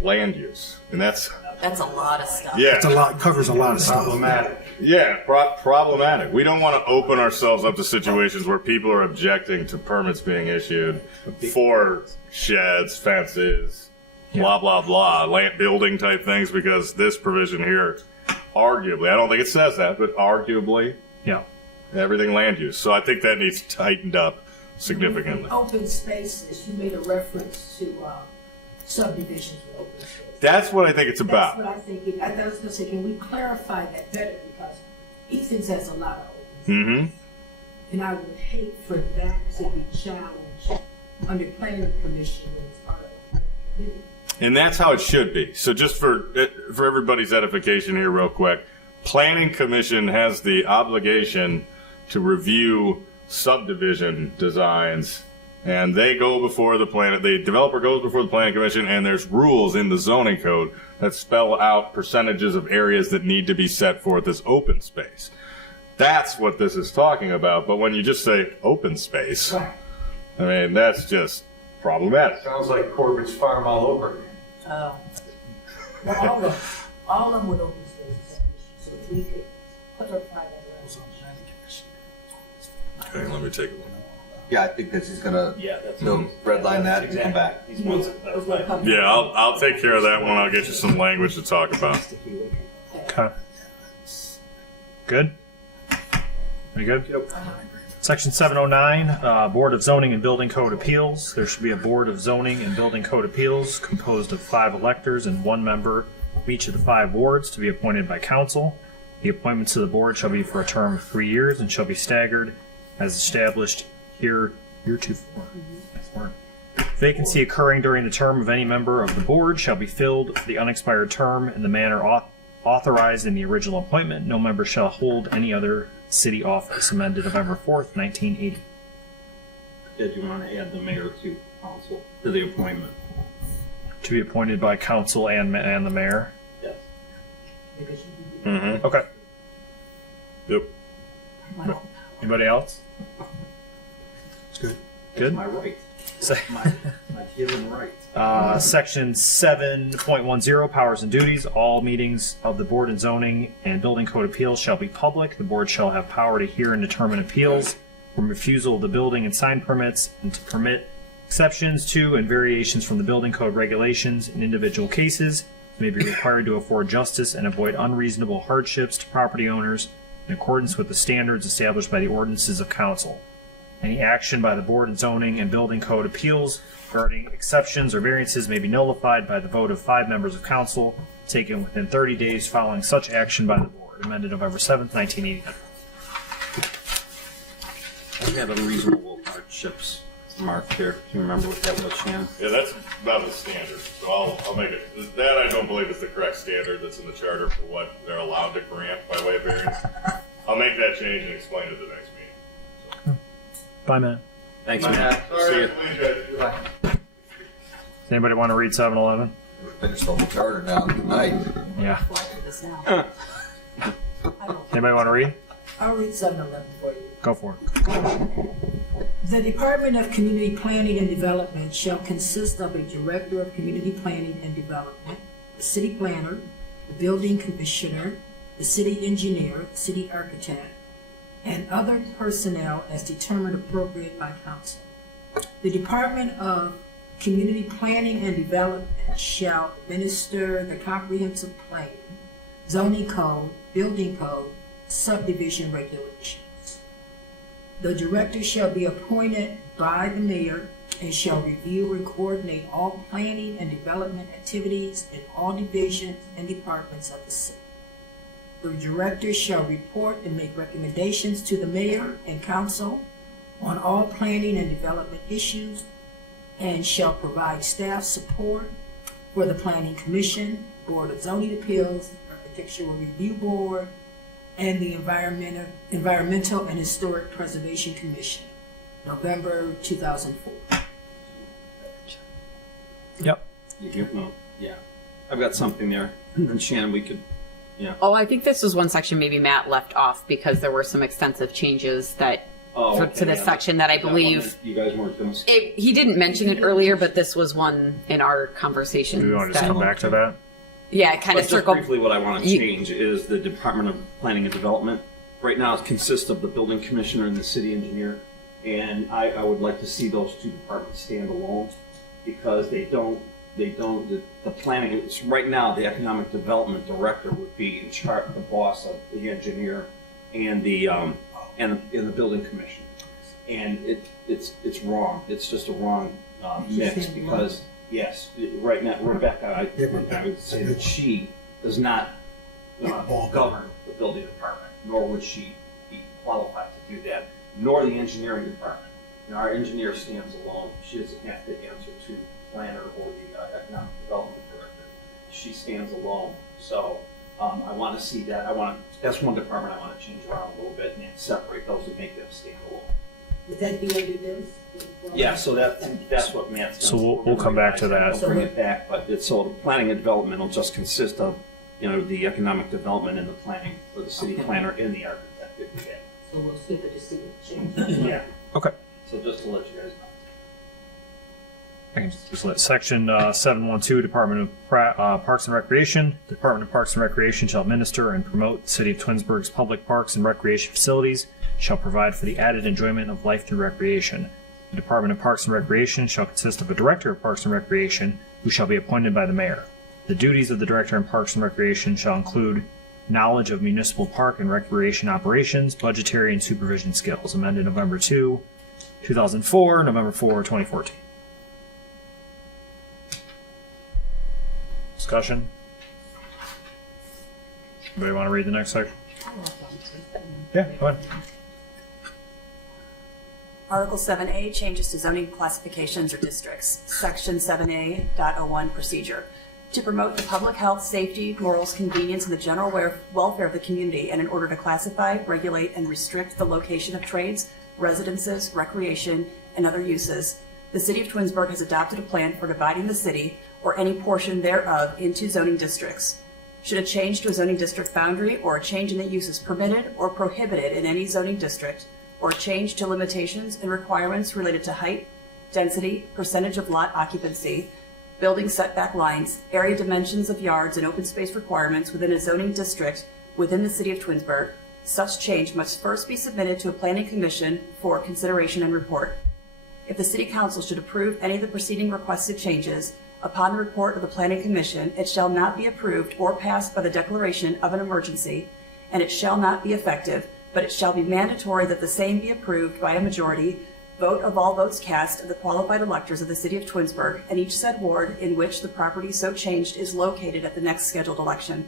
Land use. And that's, That's a lot of stuff. yeah. it's a lot. Covers a lot of stuff. Problematic. Yeah, problematic. We don't want to open ourselves up to situations where people are objecting to permits being issued for sheds, fences, blah, blah, blah, land building type things, because this provision here, arguably, I don't think it says that, but arguably, Yeah. everything land use. So I think that needs tightened up significantly. Open spaces, you made a reference to subdivisions with open spaces. That's what I think it's That's about. what I think, I was gonna say, can we clarify that better, because Ethan's has a lot of open Mm-hmm. and I would hate for that to be challenged under planning commission when it's part of the committee. And that's how it should be. So just for everybody's edification here real quick, Planning Commission has the obligation to review subdivision designs, and they go before the developer goes before the Planning Commission, and there's rules in the zoning code that spell out percentages of areas that need to be set forth as open space. That's what this is talking about. But when you just say open space, Right. I mean, that's just problematic. Sounds like Corbett's farm all over again. Oh. Well, all of them with open spaces, so if we could clarify that. Okay, let me take a look. Yeah, I think that he's gonna redline that and come back. Yeah, I'll take care of that one. I'll get you some language to talk about. Okay. Good? Are you good? Section 709, Board of Zoning and Building Code Appeals. There should be a Board of Zoning and Building Code Appeals composed of 5 electors and 1 member from each of the 5 wards to be appointed by council. The appointments to the board shall be for a term of 3 years and shall be staggered as established heretofore. Vacancy occurring during the term of any member of the board shall be filled for the unexpired term in the manner authorized in the original appointment. No member shall hold any other city office. Amended November 4th, 1980. Did you want to add the mayor to council, to the appointment? To be appointed by council and the mayor. Yes. Mm-hmm. Okay. Yep. Anybody else? It's good. Good. My right. Se- My given right. Section 7.10, Powers and Duties. All meetings of the Board of Zoning and Building Code Appeals shall be public. The board shall have power to hear and determine appeals from refusal of the building and sign permits, and to permit exceptions to and variations from the building code regulations in individual cases. May be required to afford justice and avoid unreasonable hardships to property owners in accordance with the standards established by the ordinances of council. Any action by the Board of Zoning and Building Code Appeals regarding exceptions or variances may be nullified by the vote of 5 members of council taken within 30 days following such action by the board. Amended November 7th, 1989. I have unreasonable hardships marked here. Do you remember what that was, Shannon? Yeah, that's about the standard. So I'll make it. That I don't believe is the correct standard that's in the charter for what they're allowed to grant by way of variance. I'll make that change and explain it at the next meeting. Bye, man. Thanks, man. See Sorry, you. please, guys. Does anybody want to read 711? Finish the whole charter now tonight. Yeah. Apply for this now. Anybody want to read? I'll read 711 for you. Go for it. The Department of Community Planning and Development shall consist of a Director of Community Planning and Development, the City Planner, the Building Commissioner, the City Engineer, the City Architect, and other personnel as determined appropriate by council. The Department of Community Planning and Development shall administer the comprehensive plan, zoning code, building code, subdivision regulations. The director shall be appointed by the mayor and shall review and coordinate all planning and development activities in all divisions and departments of the city. The director shall report and make recommendations to the mayor and council on all planning and development issues and shall provide staff support for the Planning Commission, Board of Zoning Appeals, Architectural Review Board, and the Environmental and Historic Preservation Commission, November 2004. Yep. Yeah, I've got something there. And Shannon, we could, Oh, I think this was one section maybe Matt left off because there were some extensive changes that to this section that I believe you guys weren't going to. he didn't mention it earlier, but this was one in our conversation. Do we want to just come back to that? Yeah, it kind of Just circled. briefly, what I want to change is the Department of Planning and Development. Right now, it consists of the building commissioner and the city engineer, and I would like to see those two departments stand alone because they don't. The planning. It's right now, the economic development director would be in charge, the boss of the engineer, and the building commissioner, and it's wrong. It's just a wrong mix because. Yes, right now, Rebecca, I would say that she does not govern the building department, nor would she be qualified to do that, nor the engineering department. Our engineer stands alone. She doesn't have to answer to the planner or the economic development director. She stands alone. So I want to see that. That's one department I want to change around a little bit and separate those and make them stand alone. Would that be under this? Yeah, so that's what Matt's So going we'll come back to that. I'll bring it back, but so the planning and development will just consist of, the economic development and the planning for the city planner and the architect. So we'll skip it to see what change. Yeah. Okay. So just to let you guys know. I can just let Section 712, Department of Parks and Recreation. The Department of Parks and Recreation shall administer and promote the City of Twinsburg's public parks and recreation facilities, shall provide for the added enjoyment of life through recreation. The Department of Parks and Recreation shall consist of a Director of Parks and Recreation who shall be appointed by the Mayor. The duties of the Director of Parks and Recreation shall include knowledge of municipal park and recreation operations, budgetary and supervision skills. Amended November 2, 2004, November 4, 2014. Discussion? Anybody want to read the next section? Yeah, go ahead. Article 7A, changes to zoning classifications or districts. Section 7A.01, procedure. To promote the public health, safety, morals, convenience, and the general welfare of the community, and in order to classify, regulate, and restrict the location of trades, residences, recreation, and other uses, the City of Twinsburg has adopted a plan for dividing the city, or any portion thereof, into zoning districts. Should a change to a zoning district boundary or a change in the uses permitted or prohibited in any zoning district, or change to limitations and requirements related to height, density, percentage of lot occupancy, building setback lines, area dimensions of yards, and open space requirements within a zoning district within the City of Twinsburg, such change must first be submitted to a planning commission for consideration and report. If the City Council should approve any of the preceding requested changes, upon the report of the Planning Commission, it shall not be approved or passed by the declaration of an emergency, and it shall not be effective, but it shall be mandatory that the same be approved by a majority vote of all votes cast of the qualified electors of the City of Twinsburg and each said ward in which the property so changed is located at the next scheduled election.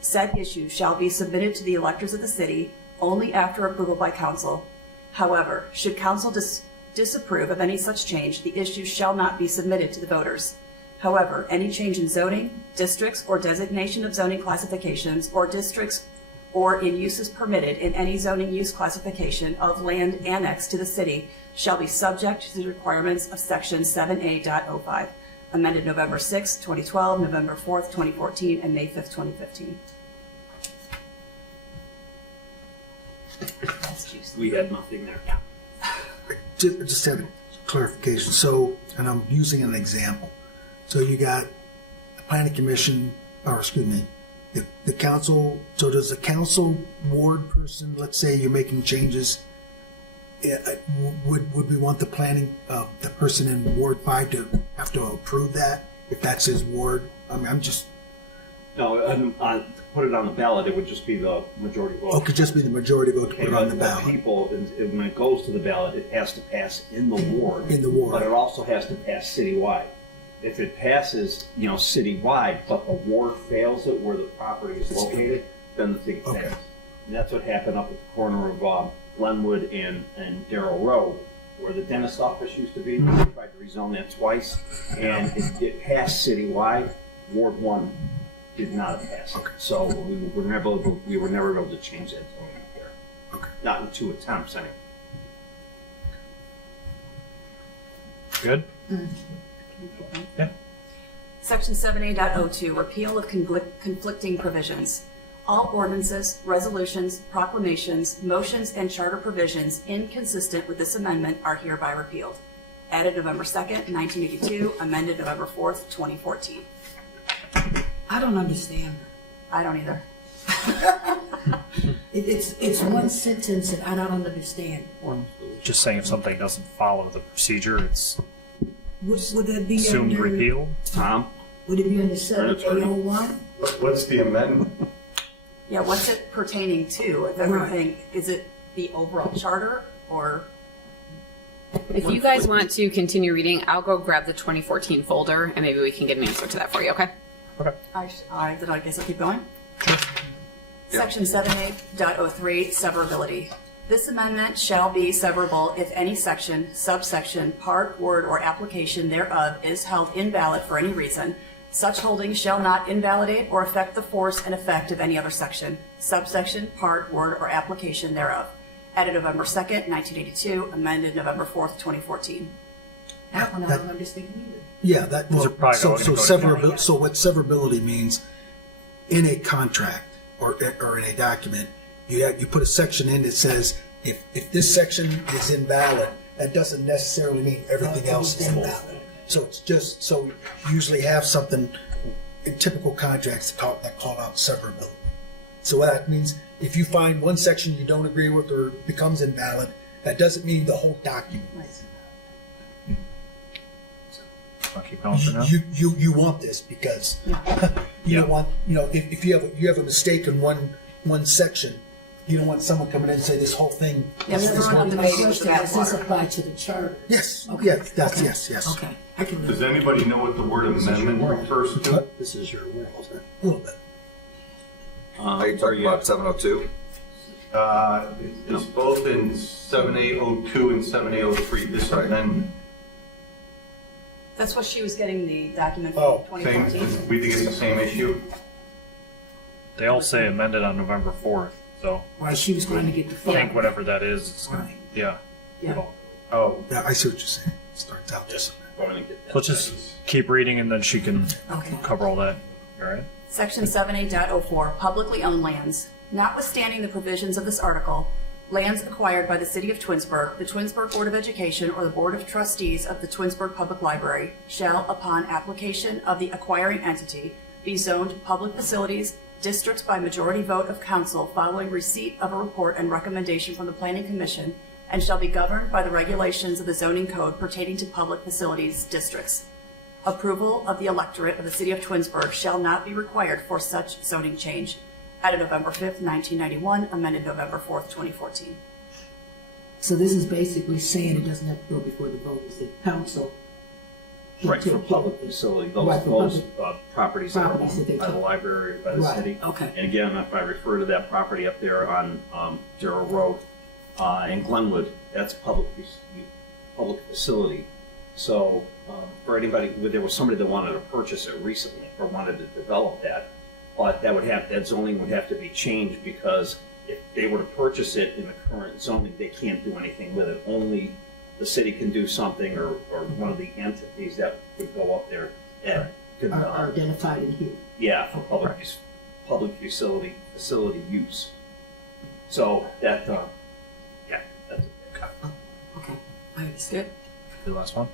Said issue shall be submitted to the electors of the city only after approval by council. However, should council disapprove of any such change, the issue shall not be submitted to the voters. However, any change in zoning, districts, or designation of zoning classifications, or districts or in uses permitted in any zoning use classification of land annexed to the city shall be subject to the requirements of Section 7A.05, amended November 6, 2012, November 4, 2014, and May 5, 2015. issues. We had nothing there. Just had a clarification. So, and I'm using an example. So you got the planning commission, or excuse me, the council. So does the council ward person, let's say you're making changes, would we want the planning, the person in Ward 5 to have to approve that if that's his ward? I mean, I'm just, No, to put it on the ballot, it would just be the majority vote. oh, it could just be the majority vote to put it on the ballot. People, when it goes to the ballot, it has to pass in the ward. In the ward. But it also has to pass citywide. If it passes, citywide, but the ward fails it where the property is located, then the thing Okay. fails. And that's what happened up at the corner of Glenwood and Darrell Road, where the dentist office used to be. They tried to rezone that twice, and it passed citywide. Ward 1 did not pass it. Okay. So we were never able to change that zoning up there. Okay. Not in 2 attempts, anyway. Good? Yeah. Section 7A.02, repeal of conflicting provisions. All ordinances, resolutions, proclamations, motions, and charter provisions inconsistent with this amendment are hereby repealed. Added November 2nd, 1982, amended November 4th, 2014. I don't understand. I don't either. It's one sentence that I don't understand. Just saying if something doesn't follow the procedure, it's Would that be assumed under, repealed. Tom? would it be under 7A01? What's the amendment? Yeah, what's it pertaining to? If everything, is it the overall charter or? If you guys want to continue reading, I'll go grab the 2014 folder and maybe we can get an answer to that for you, okay? All right, then I guess I'll keep going. Section 7A.03, severability. This amendment shall be severable if any section, subsection, part, word, or application thereof is held invalid for any reason. Such holding shall not invalidate or affect the force and effect of any other section, subsection, part, word, or application thereof. Added November 2nd, 1982, amended November 4th, 2014. That one I don't understand either. Yeah, that, Those well, are probably so going to go severability, together. so what severability means, in a contract or in a document, you put a section in that says, if this section is invalid, that doesn't necessarily mean everything else is invalid. So it's just, so you usually have something in typical contracts that call out severability. So what that means, if you find one section you don't agree with or becomes invalid, that doesn't mean the whole document is invalid. I'll keep going for now. You want this because you Yeah. don't want, if you have a mistake in one section, you don't want someone coming in and say this whole thing Yeah, is everyone on the My meeting with the question, does this backwater. apply to the charter? yes, Okay. yes, that's Okay. yes. Okay, I can Does read. anybody know what the word amendment refers to? What? This is your world. A little bit. Are you talking about 702? It's both in 7A02 and 7A03, this Right. amendment. That's what she was getting the document Oh, from Same, 2014. we think it's the same issue? They all say amended on November 4th, so Why she was going to get the I phone. think whatever that is, it's gonna, Right. yeah. Yeah. Oh, Yeah, I see what you're saying. It starts out just. Going to get that. So let's just keep reading and then she can Okay. cover all that. All right? Section 7A.04, publicly owned lands. Notwithstanding the provisions of this article, lands acquired by the City of Twinsburg, the Twinsburg Board of Education, or the Board of Trustees of the Twinsburg Public Library shall, upon application of the acquiring entity, be zoned public facilities, districts by majority vote of council following receipt of a report and recommendation from the Planning Commission, and shall be governed by the regulations of the zoning code pertaining to public facilities districts. Approval of the electorate of the City of Twinsburg shall not be required for such zoning change. Added November 5th, 1991, amended November 4th, 2014. So this is basically saying it doesn't have to go before the voters, the council. can Right, for take care of public it. facility, Right, those for properties that are properties that they owned by the took. library, by the Right, city. okay. And again, if I refer to that property up there on Darrell Road in Glenwood, that's public facility. So for anybody, there was somebody that wanted to purchase it recently or wanted to develop that, but that zoning would have to be changed because if they were to purchase it in the current zoning, they can't do anything with it. Only the city can do something or one of the entities that would go up there and could, Are identified in here. yeah, for public facility use. So that, I skip. The last one.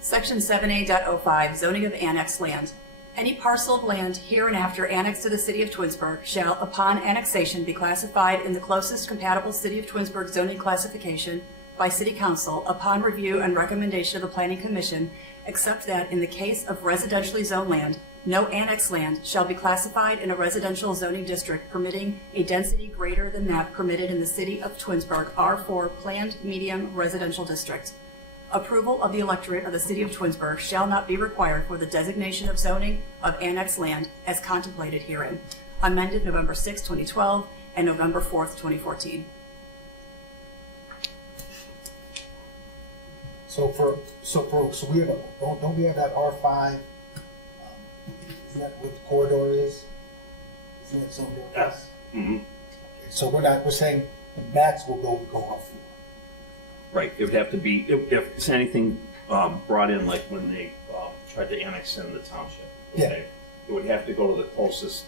Section 7A.05, zoning of annexed land. Any parcel of land hereinafter annexed to the city of Twinsburg shall, upon annexation, be classified in the closest compatible city of Twinsburg zoning classification by city council upon review and recommendation of the planning commission, except that in the case of residentially zoned land, no annexed land shall be classified in a residential zoning district permitting a density greater than that permitted in the city of Twinsburg R4 planned medium residential district. Approval of the electorate of the city of Twinsburg shall not be required for the designation of zoning of annexed land as contemplated herein. Amended November 6, 2012 and November 4th, 2014. So we have don't we have that R5? Isn't that what the corridor is? Isn't it zoned Yes. Mm-hmm. Okay, so we're saying the max will go R4. Right, it would have to be, if it's anything brought in, like when they tried to annex in the township, okay? It would have to go to the closest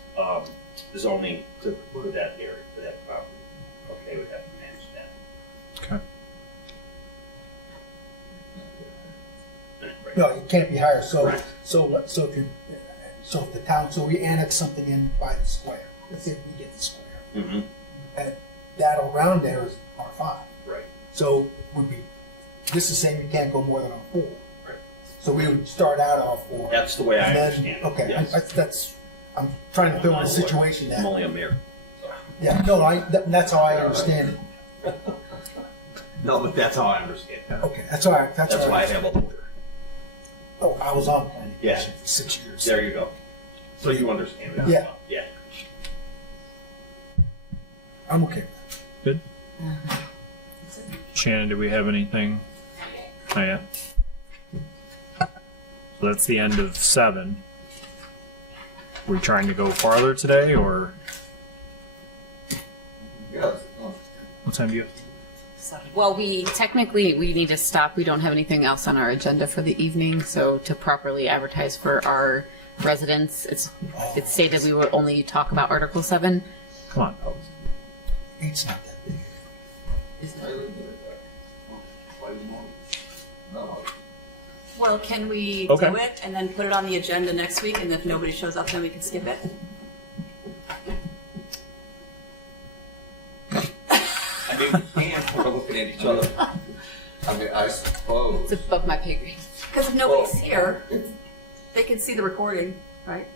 zoning to that area, to that property. Okay, it would have to manage that. Okay. Right. No, it can't be higher. So Right. if the town, so we annex something in by the square. Let's say we get the square, Mm-hmm. and that around there is R5. Right. So this is saying we can't go more than R4. Right. So we would start out R4. That's the way I and then- understand it. Okay, Yes. I'm trying to fill in a situation I'm that. only a mayor. Yeah, no, that's how I understand it. No, but that's how I understand it. Okay, that's all right. That's why I have a lawyer. Oh, I was on planning Yeah. commission for 6 years. There you go. So you understand it. Yeah. Yeah. I'm okay. Good. Shannon, do we have anything? Oh, yeah. So that's the end of 7. We're trying to go farther today, or Yes. what time do you? Well, we need to stop. We don't have anything else on our agenda for the evening. So to properly advertise for our residents, it's stated we will only talk about Article 7. Come on. 8's not that big. No. Well, can we Okay. do it and then put it on the agenda next week, and if nobody shows up, then we can skip it? I mean, we can't, we're looking at each other. I mean, I suppose. It's above my pay grade. Because if nobody's here, they can see the recording, right?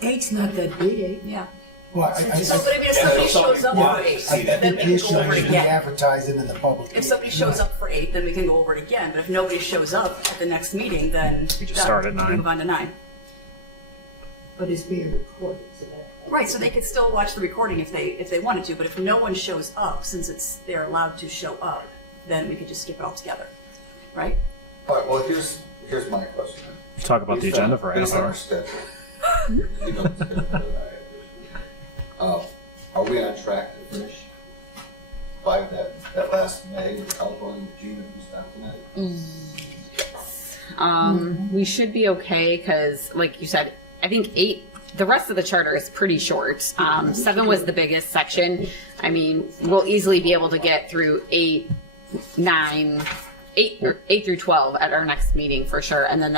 8's not that big, 8. Yeah. Well, So, but I mean, if somebody shows up for 8, I then think we the can issue go over is it we again. advertise it in the public. If somebody shows up for 8, then we can go over it again. But if nobody shows up at the next meeting, then We just start at we 9. move on to 9. But it's being recorded, so that. Right, so they could still watch the recording if they wanted to, but if no one shows up, since they're allowed to show up, then we could just skip it altogether, right? All right, well, here's my question. Talk about the agenda for a half Based on our hour. schedule. You know, the schedule that I have. Are we on track to finish by that last May with California, June, and Wisconsin? We should be okay because, like you said, I think 8. The rest of the charter is pretty short. 7 was the biggest section. I mean, we'll easily be able to get through 8, 9, 8 through 12 at our next meeting for sure. And then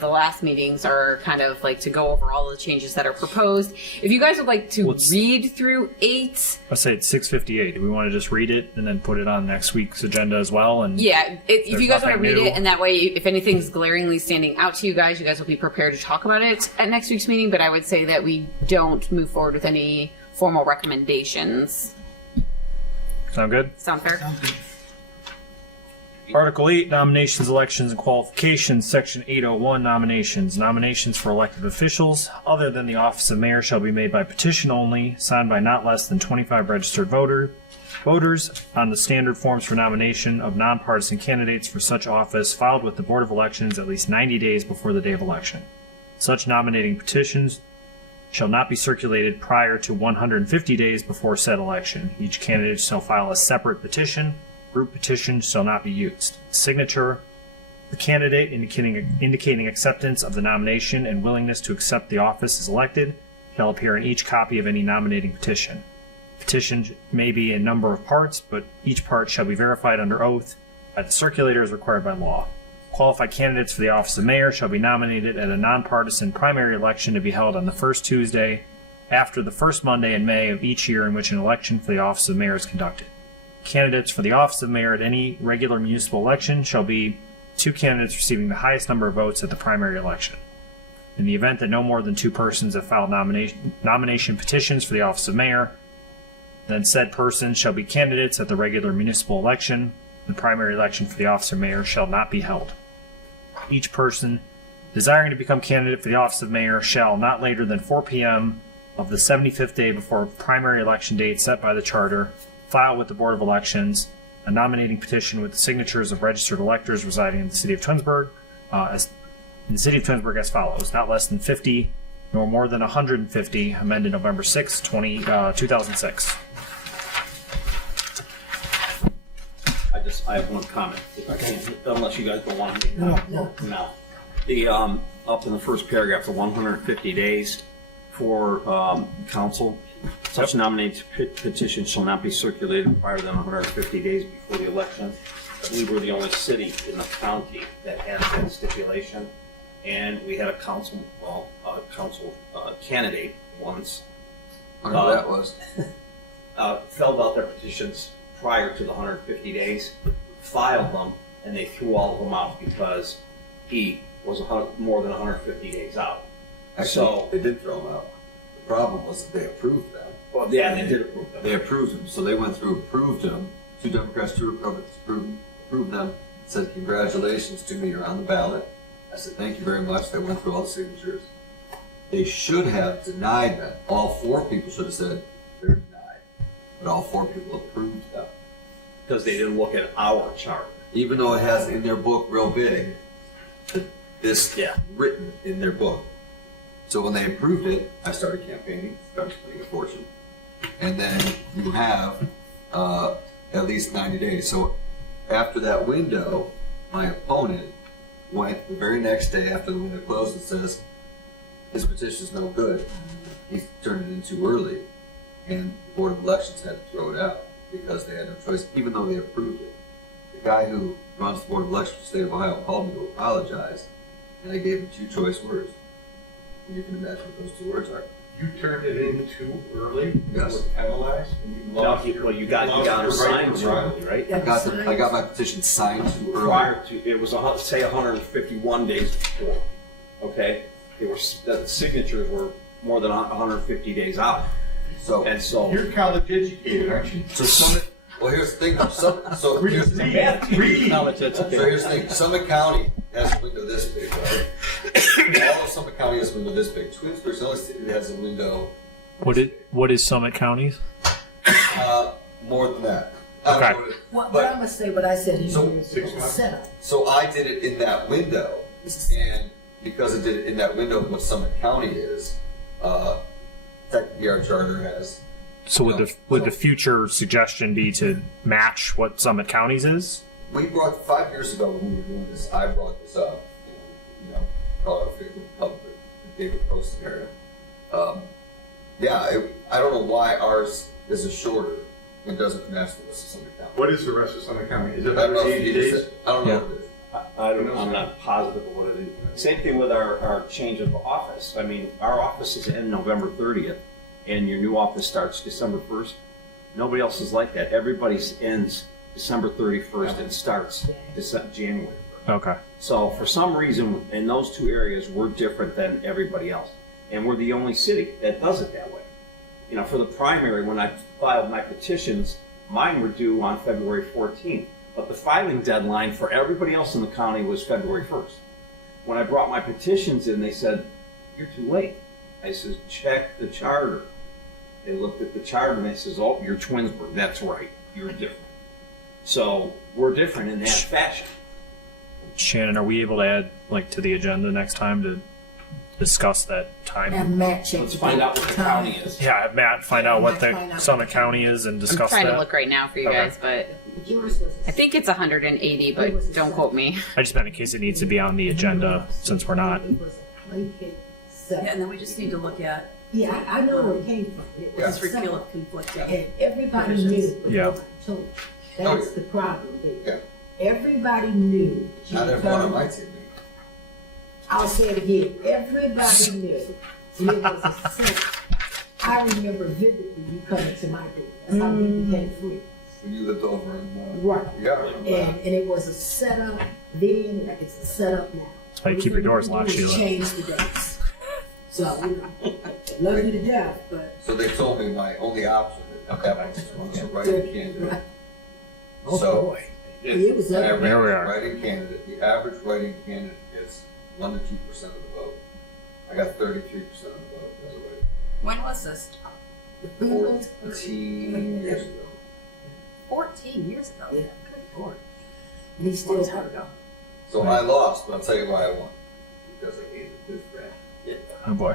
the last meetings are kind of like to go over all the changes that are proposed. If you guys would like to read through 8, I say it's 6:58. Do we want to just read it and then put it on next week's agenda as well? And yeah, if There's you guys want to nothing read new. it, and that way, if anything's glaringly standing out to you guys will be prepared to talk about it at next week's meeting. But I would say that we don't move forward with any formal recommendations. sound good? Sound fair? Article 8, Nominations, Elections, and Qualifications, Section 801, Nominations. Nominations for elected officials, other than the office of mayor, shall be made by petition only, signed by not less than 25 registered voters on the standard forms for nomination of nonpartisan candidates for such office filed with the Board of Elections at least 90 days before the day of election. Such nominating petitions shall not be circulated prior to 150 days before said election. Each candidate shall file a separate petition. Group petitions shall not be used. Signature, the candidate indicating acceptance of the nomination and willingness to accept the office as elected, shall appear in each copy of any nominating petition. The petition may be a number of parts, but each part shall be verified under oath by the circulator as required by law. Qualified candidates for the office of mayor shall be nominated at a nonpartisan primary election to be held on the first Tuesday after the first Monday in May of each year in which an election for the office of mayor is conducted. Candidates for the office of mayor at any regular municipal election shall be 2 candidates receiving the highest number of votes at the primary election. In the event that no more than 2 persons have filed nomination petitions for the office of mayor, then said persons shall be candidates at the regular municipal election. The primary election for the office of mayor shall not be held. Each person desiring to become candidate for the office of mayor shall, not later than 4 p.m. of the 75th day before primary election date set by the charter, file with the Board of Elections a nominating petition with the signatures of registered electors residing in the city of Twinsburg, as follows: not less than 50, nor more than 150, amended November 6, 2006. I have one comment, if I can, unless you guys don't want to make that. No. The, up in the first paragraph, the 150 days for council, such nominated petition shall not be circulated prior than 150 days before the election. We were the only city in the county that had that stipulation, and we had a council candidate once. I don't know who that was. Filled out their petitions prior to the 150 days, filed them, and they threw all of them out because he was more than 150 days out. Actually, So- they did throw them out. The problem was that they approved them. Well, yeah, they did approve them. They approved them, so they went through, approved them. 2 Democrats, 2 Republicans approved them, said congratulations to me, you're on the ballot. I said thank you very much. They went through all the signatures. They should have denied them. All 4 people should have said they're denied, but all 4 people approved them. Because they didn't look at our charter. Even though it has in their book real big, this Yeah. written in their book. So when they approved it, I started campaigning, started spending a fortune. And then you have at least 90 days. So after that window, my opponent went the very next day after the window closed and says, his petition's no good. He turned it in too early. And the Board of Elections had to throw it out because they had no choice, even though they approved it. The guy who runs the Board of Elections for the state of Ohio called me to apologize, and I gave him 2 choice words. And you can imagine what those 2 words are. You turned it in too early? Yes. Was penalized? And you lost your- Well, you got lost them your signed to too run. early, right? I got my petition signed too early. Prior to, it was, say, 151 days before, okay? The signatures were more than 150 days out. So, And so, You're college educated, aren't you? well, here's the thing. Here's the thing. knowledge that's So here's the thing. Summit County has a window this big, right? All of Summit County has a window this big. Twinsburg's the only city that has a window What is Summit County's? more than that. Okay. I don't know what it- But but- I'm gonna say what I said in So- here, 6 months? setup. So I did it in that window, and because I did it in that window of what Summit County is, technically our charter has. So would the future suggestion be to match what Summit County's is? We brought 5 years ago when we were doing this. I brought this up, Colorado Public David Post area. I don't know why ours is a shorter. It doesn't match the rest of Summit County. What is the rest of Summit County? Is it I don't know if 180 you days? just said, I don't know what it is. I'm not positive of what it is. Same thing with our change of office. I mean, our offices end November 30th, and your new office starts December 1st. Nobody else is like that. Everybody's ends December 31st and starts January 1st. Okay. So for some reason, in those 2 areas, we're different than everybody else. And we're the only city that does it that way. For the primary, when I filed my petitions, mine were due on February 14th. But the filing deadline for everybody else in the county was February 1st. When I brought my petitions in, they said, you're too late. I said, check the charter. They looked at the charter and they says, oh, you're Twinsburg. That's right. You're different. So we're different in that fashion. Shannon, are we able to add to the agenda next time to discuss that time? And Matt checked. Let's find out what the county is. Yeah, have Matt find out what Find the out. Summit County is and I'm discuss trying that. to look right now for you Okay. guys, but Yours was I think it's 180, but don't quote me. I just meant in case it needs to be on the agenda since we're not. It was a placate setup. Yeah, and then we just need to look at Yeah, I know where it came from. It was Just a repeal setup. of conflicting. And everybody knew, but Yeah. nobody told. That's yeah. the problem there. Yeah. Everybody knew. Not everyone on my team. I'll say it again. Everybody knew. And it was a setup. I remember vividly you coming to my door. That's how we became friends. When you lived over in, Right. yeah, I remember that. And it was a setup then, like it's a setup now. That's why you keep your doors locked, Everything Sheila. changed the dates. So, you know, love you to death, but. So they told me my only option at that point was to write a candidate. Oh, So, boy. It was I up. There we are. Writing candidate, the average writing candidate gets 1 to 2% of the vote. I got 33% of the vote as a writer. When was this? 14 years ago. 14 years ago. Yeah. Good Lord. And he still Long time had ago. So I lost, but I'll tell you why I won. Because I hated this grant. Oh boy.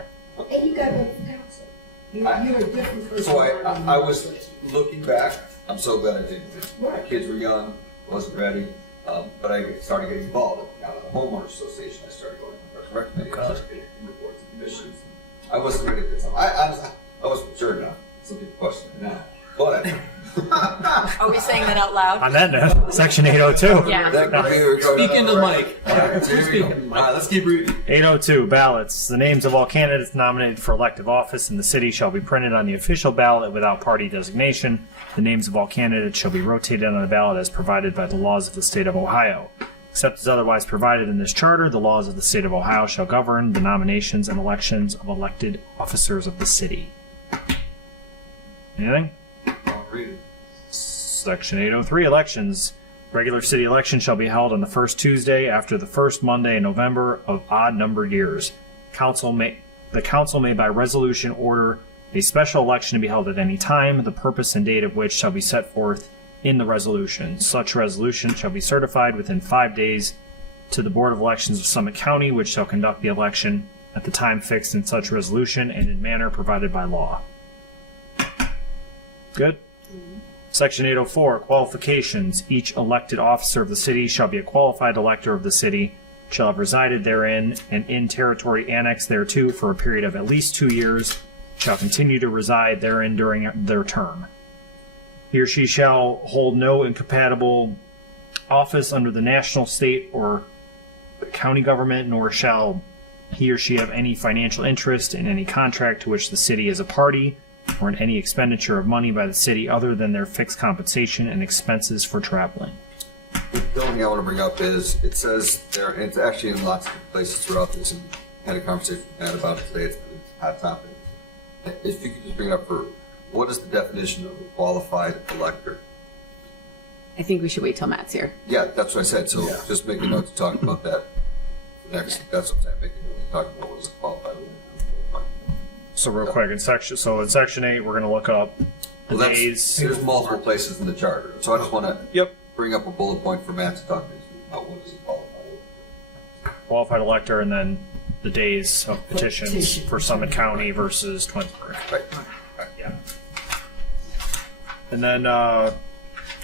And you got that from council. You're a different person. So I was looking back, I'm so glad I didn't. My Right. kids were young, wasn't ready, but I started getting involved. Out of the homeowners association, I started going to the Parks and Rec committee, I started getting reports and commissions. I wasn't ready at the time. I wasn't mature enough. Some people question me now. But Are we saying that out loud? On that note, section 802. Yeah. that could be Speak into the mic. All right, so here we go. All right, let's keep reading. 802 ballots. The names of all candidates nominated for elective office in the city shall be printed on the official ballot without party designation. The names of all candidates shall be rotated on the ballot as provided by the laws of the state of Ohio. Except as otherwise provided in this charter, the laws of the state of Ohio shall govern the nominations and elections of elected officers of the city. Anything? I'll read it. Section 803 elections. Regular city election shall be held on the first Tuesday after the first Monday in November of odd numbered years. The council may by resolution order a special election to be held at any time, the purpose and date of which shall be set forth in the resolution. Such resolution shall be certified within 5 days to the Board of Elections of Summit County, which shall conduct the election at the time fixed in such resolution and in manner provided by law. Good? Section 804, qualifications. Each elected officer of the city shall be a qualified elector of the city, shall have resided therein and in territory annexed thereto for a period of at least 2 years, shall continue to reside therein during their term. He or she shall hold no incompatible office under the national, state, or county government, nor shall he or she have any financial interest in any contract to which the city is a party, or in any expenditure of money by the city other than their fixed compensation and expenses for traveling. The only thing I want to bring up is, it says there, and it's actually in lots of places throughout this, and had a conversation with Matt about it today, it's been a hot topic. If you could just bring it up for, what is the definition of a qualified elector? I think we should wait till Matt's here. Yeah, that's what I said, so just make a note to talk about that next, that's what I'm saying, make a note to talk about what is a qualified elector. So real quick, in section 8, we're going to look up the Well, days. there's multiple places in the charter, so I just want to Yep. bring up a bullet point for Matt to talk about what is a qualified elector. Qualified elector, and then the days of petitions Petition. for Summit County versus Twinsburg. Right. Yeah. And then,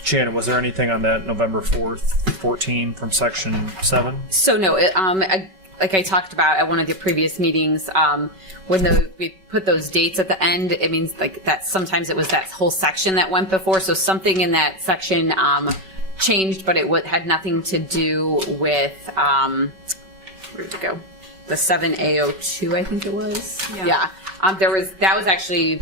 Shannon, was there anything on that November 4th, 14 from section 7? So no, like I talked about at one of the previous meetings, when we put those dates at the end, it means like that sometimes it was that whole section that went before. So something in that section changed, but it had nothing to do with where'd it go? The 7A02, I think it was. Yeah. That was actually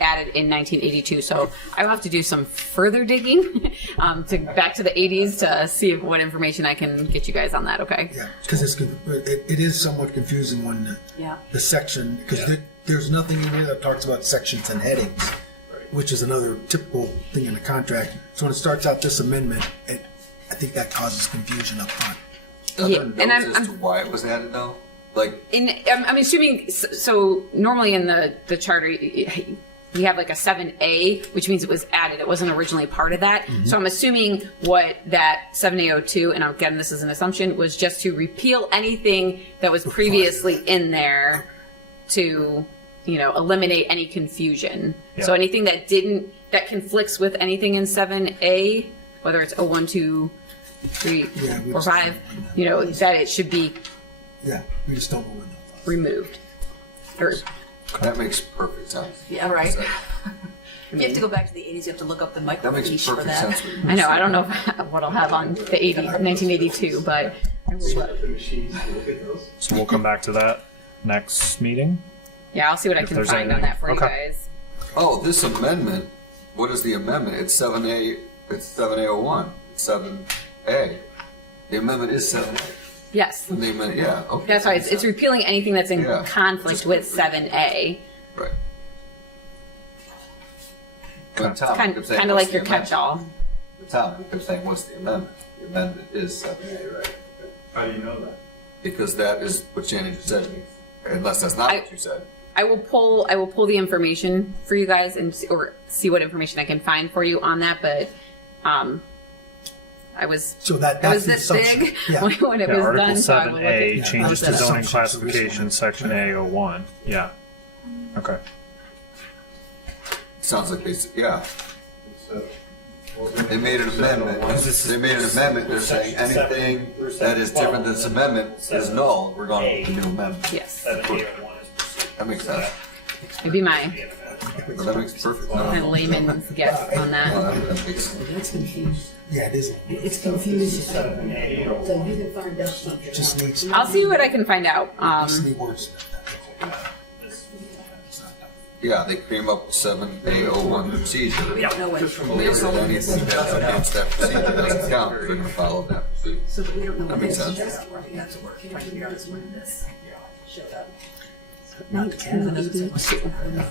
added in 1982. So I will have to do some further digging back to the 80s to see what information I can get you guys on that. Okay. Yeah, because it is somewhat confusing when Yeah. the section, because there's nothing in here that talks about sections and headings, which is another typical thing in the contract. So when it starts out this amendment, I think that causes confusion up front. Are Yeah, there and notes as to why it was added though? Like, I'm assuming, so normally in the charter, you have like a 7A, which means it was added. It wasn't originally part of that. So I'm assuming what that 7A02, and again, this is an assumption, was just to repeal anything that was previously in there to, eliminate any confusion. Yeah. So anything that conflicts with anything in 7A, whether it's 01, 2, 3, Yeah, we or just- 5, that it should be Yeah, we just don't know when they'll. removed or That makes perfect sense. Yeah, right. If you have to go back to the 80s, you have to look up the That makes microfiche for perfect that. sense. I know, I don't know what I'll have on the 1982, but I will look. The machines, look at those. So we'll come back to that next meeting. Yeah, I'll see what I If can there's find on anything. that for you Okay. guys. Oh, this amendment, what is the amendment? It's 7A, it's 7A01, it's 7A. The amendment is 7A. Yes. The amendment, yeah, okay. That's why it's repealing anything that's in Yeah. conflict with 7A. Right. But Tom Kind kept saying, of what's like your the amendment? catch-all. Tom kept saying, what's the amendment? The amendment is 7A, right? How do you know that? Because that is what Shannon just said to me, unless that's not I- what you said. I will pull the information for you guys or see what information I can find for you on that, but I was So that, I that's was the this assumption. big Yeah. when it Yeah, was Article done, so I will look 7A at changes That's to the zoning assumption, so we classification, section A01. Yeah. Okay. Sounds like yeah. So, They made an amendment, they made an amendment, they're saying anything that is different than this amendment is null, we're going with the new amendment. Yes, That makes sense. maybe my That makes perfect sense. layman's guess on that. That makes sense. That's confusing. Yeah, it is. It's confusing. So you can find out something. Just needs, I'll see what I can find out. just need words. Yeah, they came up with 7A01 procedure. We don't know when. They said anything that's against that procedure doesn't count, they're gonna follow that procedure. So we don't know That when makes this sense. is working. That's what we're trying to figure out is when this showed up. 1982.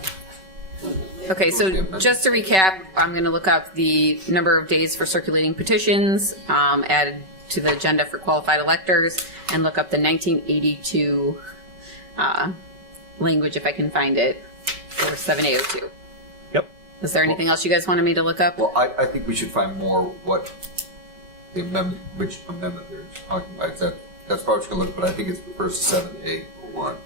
Okay, so just to recap, I'm going to look up the number of days for circulating petitions added to the agenda for qualified electors, and look up the 1982 language if I can find it for 7A02. Yep. Is there anything else you guys wanted me to look up? Well, I think we should find more what the amendment, which amendment they're talking about. That's probably gonna look, but I think it's the first 7A01.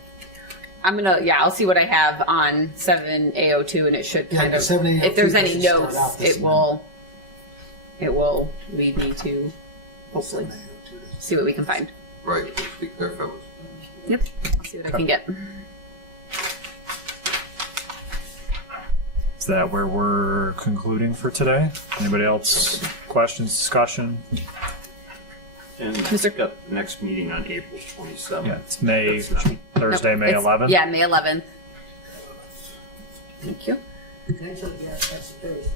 I'll see what I have on 7A02, and it should Yeah, kind of, 7A02 if there's any doesn't start notes, out this it will lead me to hopefully see what we can find. Right, be careful. Yep, I'll see what I can get. Is that where we're concluding for today? Anybody else? Questions, discussion? And Mr. we've got the next meeting on April 27th. Yeah, it's May, That's not- Thursday, Nope, May it's- 11th? Yeah, May 11th. Thank you. That's Thursday.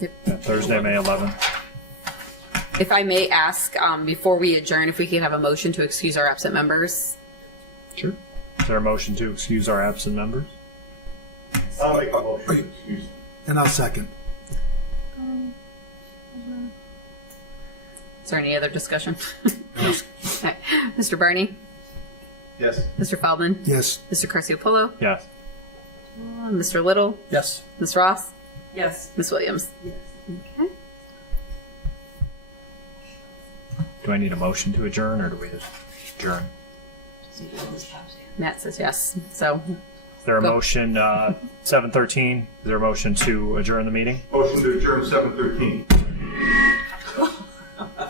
Yeah, Thursday, May 11th. If I may ask, before we adjourn, if we can have a motion to excuse our absent members? Sure. Is there a motion to excuse our absent members? I'll make a motion. Excuse me. And I'll second. Is there any other discussion? Okay. Mr. Barney? Yes. Mr. Feldman? Yes. Mr. Carciopolo? Yes. Mr. Little? Yes. Ms. Ross? Yes. Ms. Williams? Yes. Okay. Do I need a motion to adjourn, or do we just adjourn? Matt says yes. So, Is there a Go. motion, 7:13? Is there a motion to adjourn the meeting? Motion to adjourn 7:13.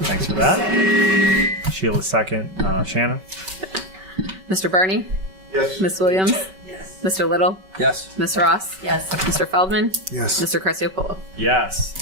Thanks for that. Sheila, second. Shannon? Mr. Barney? Yes. Ms. Williams? Yes. Mr. Little? Yes. Ms. Ross? Yes. Mr. Feldman? Yes. Mr. Carciopolo? Yes.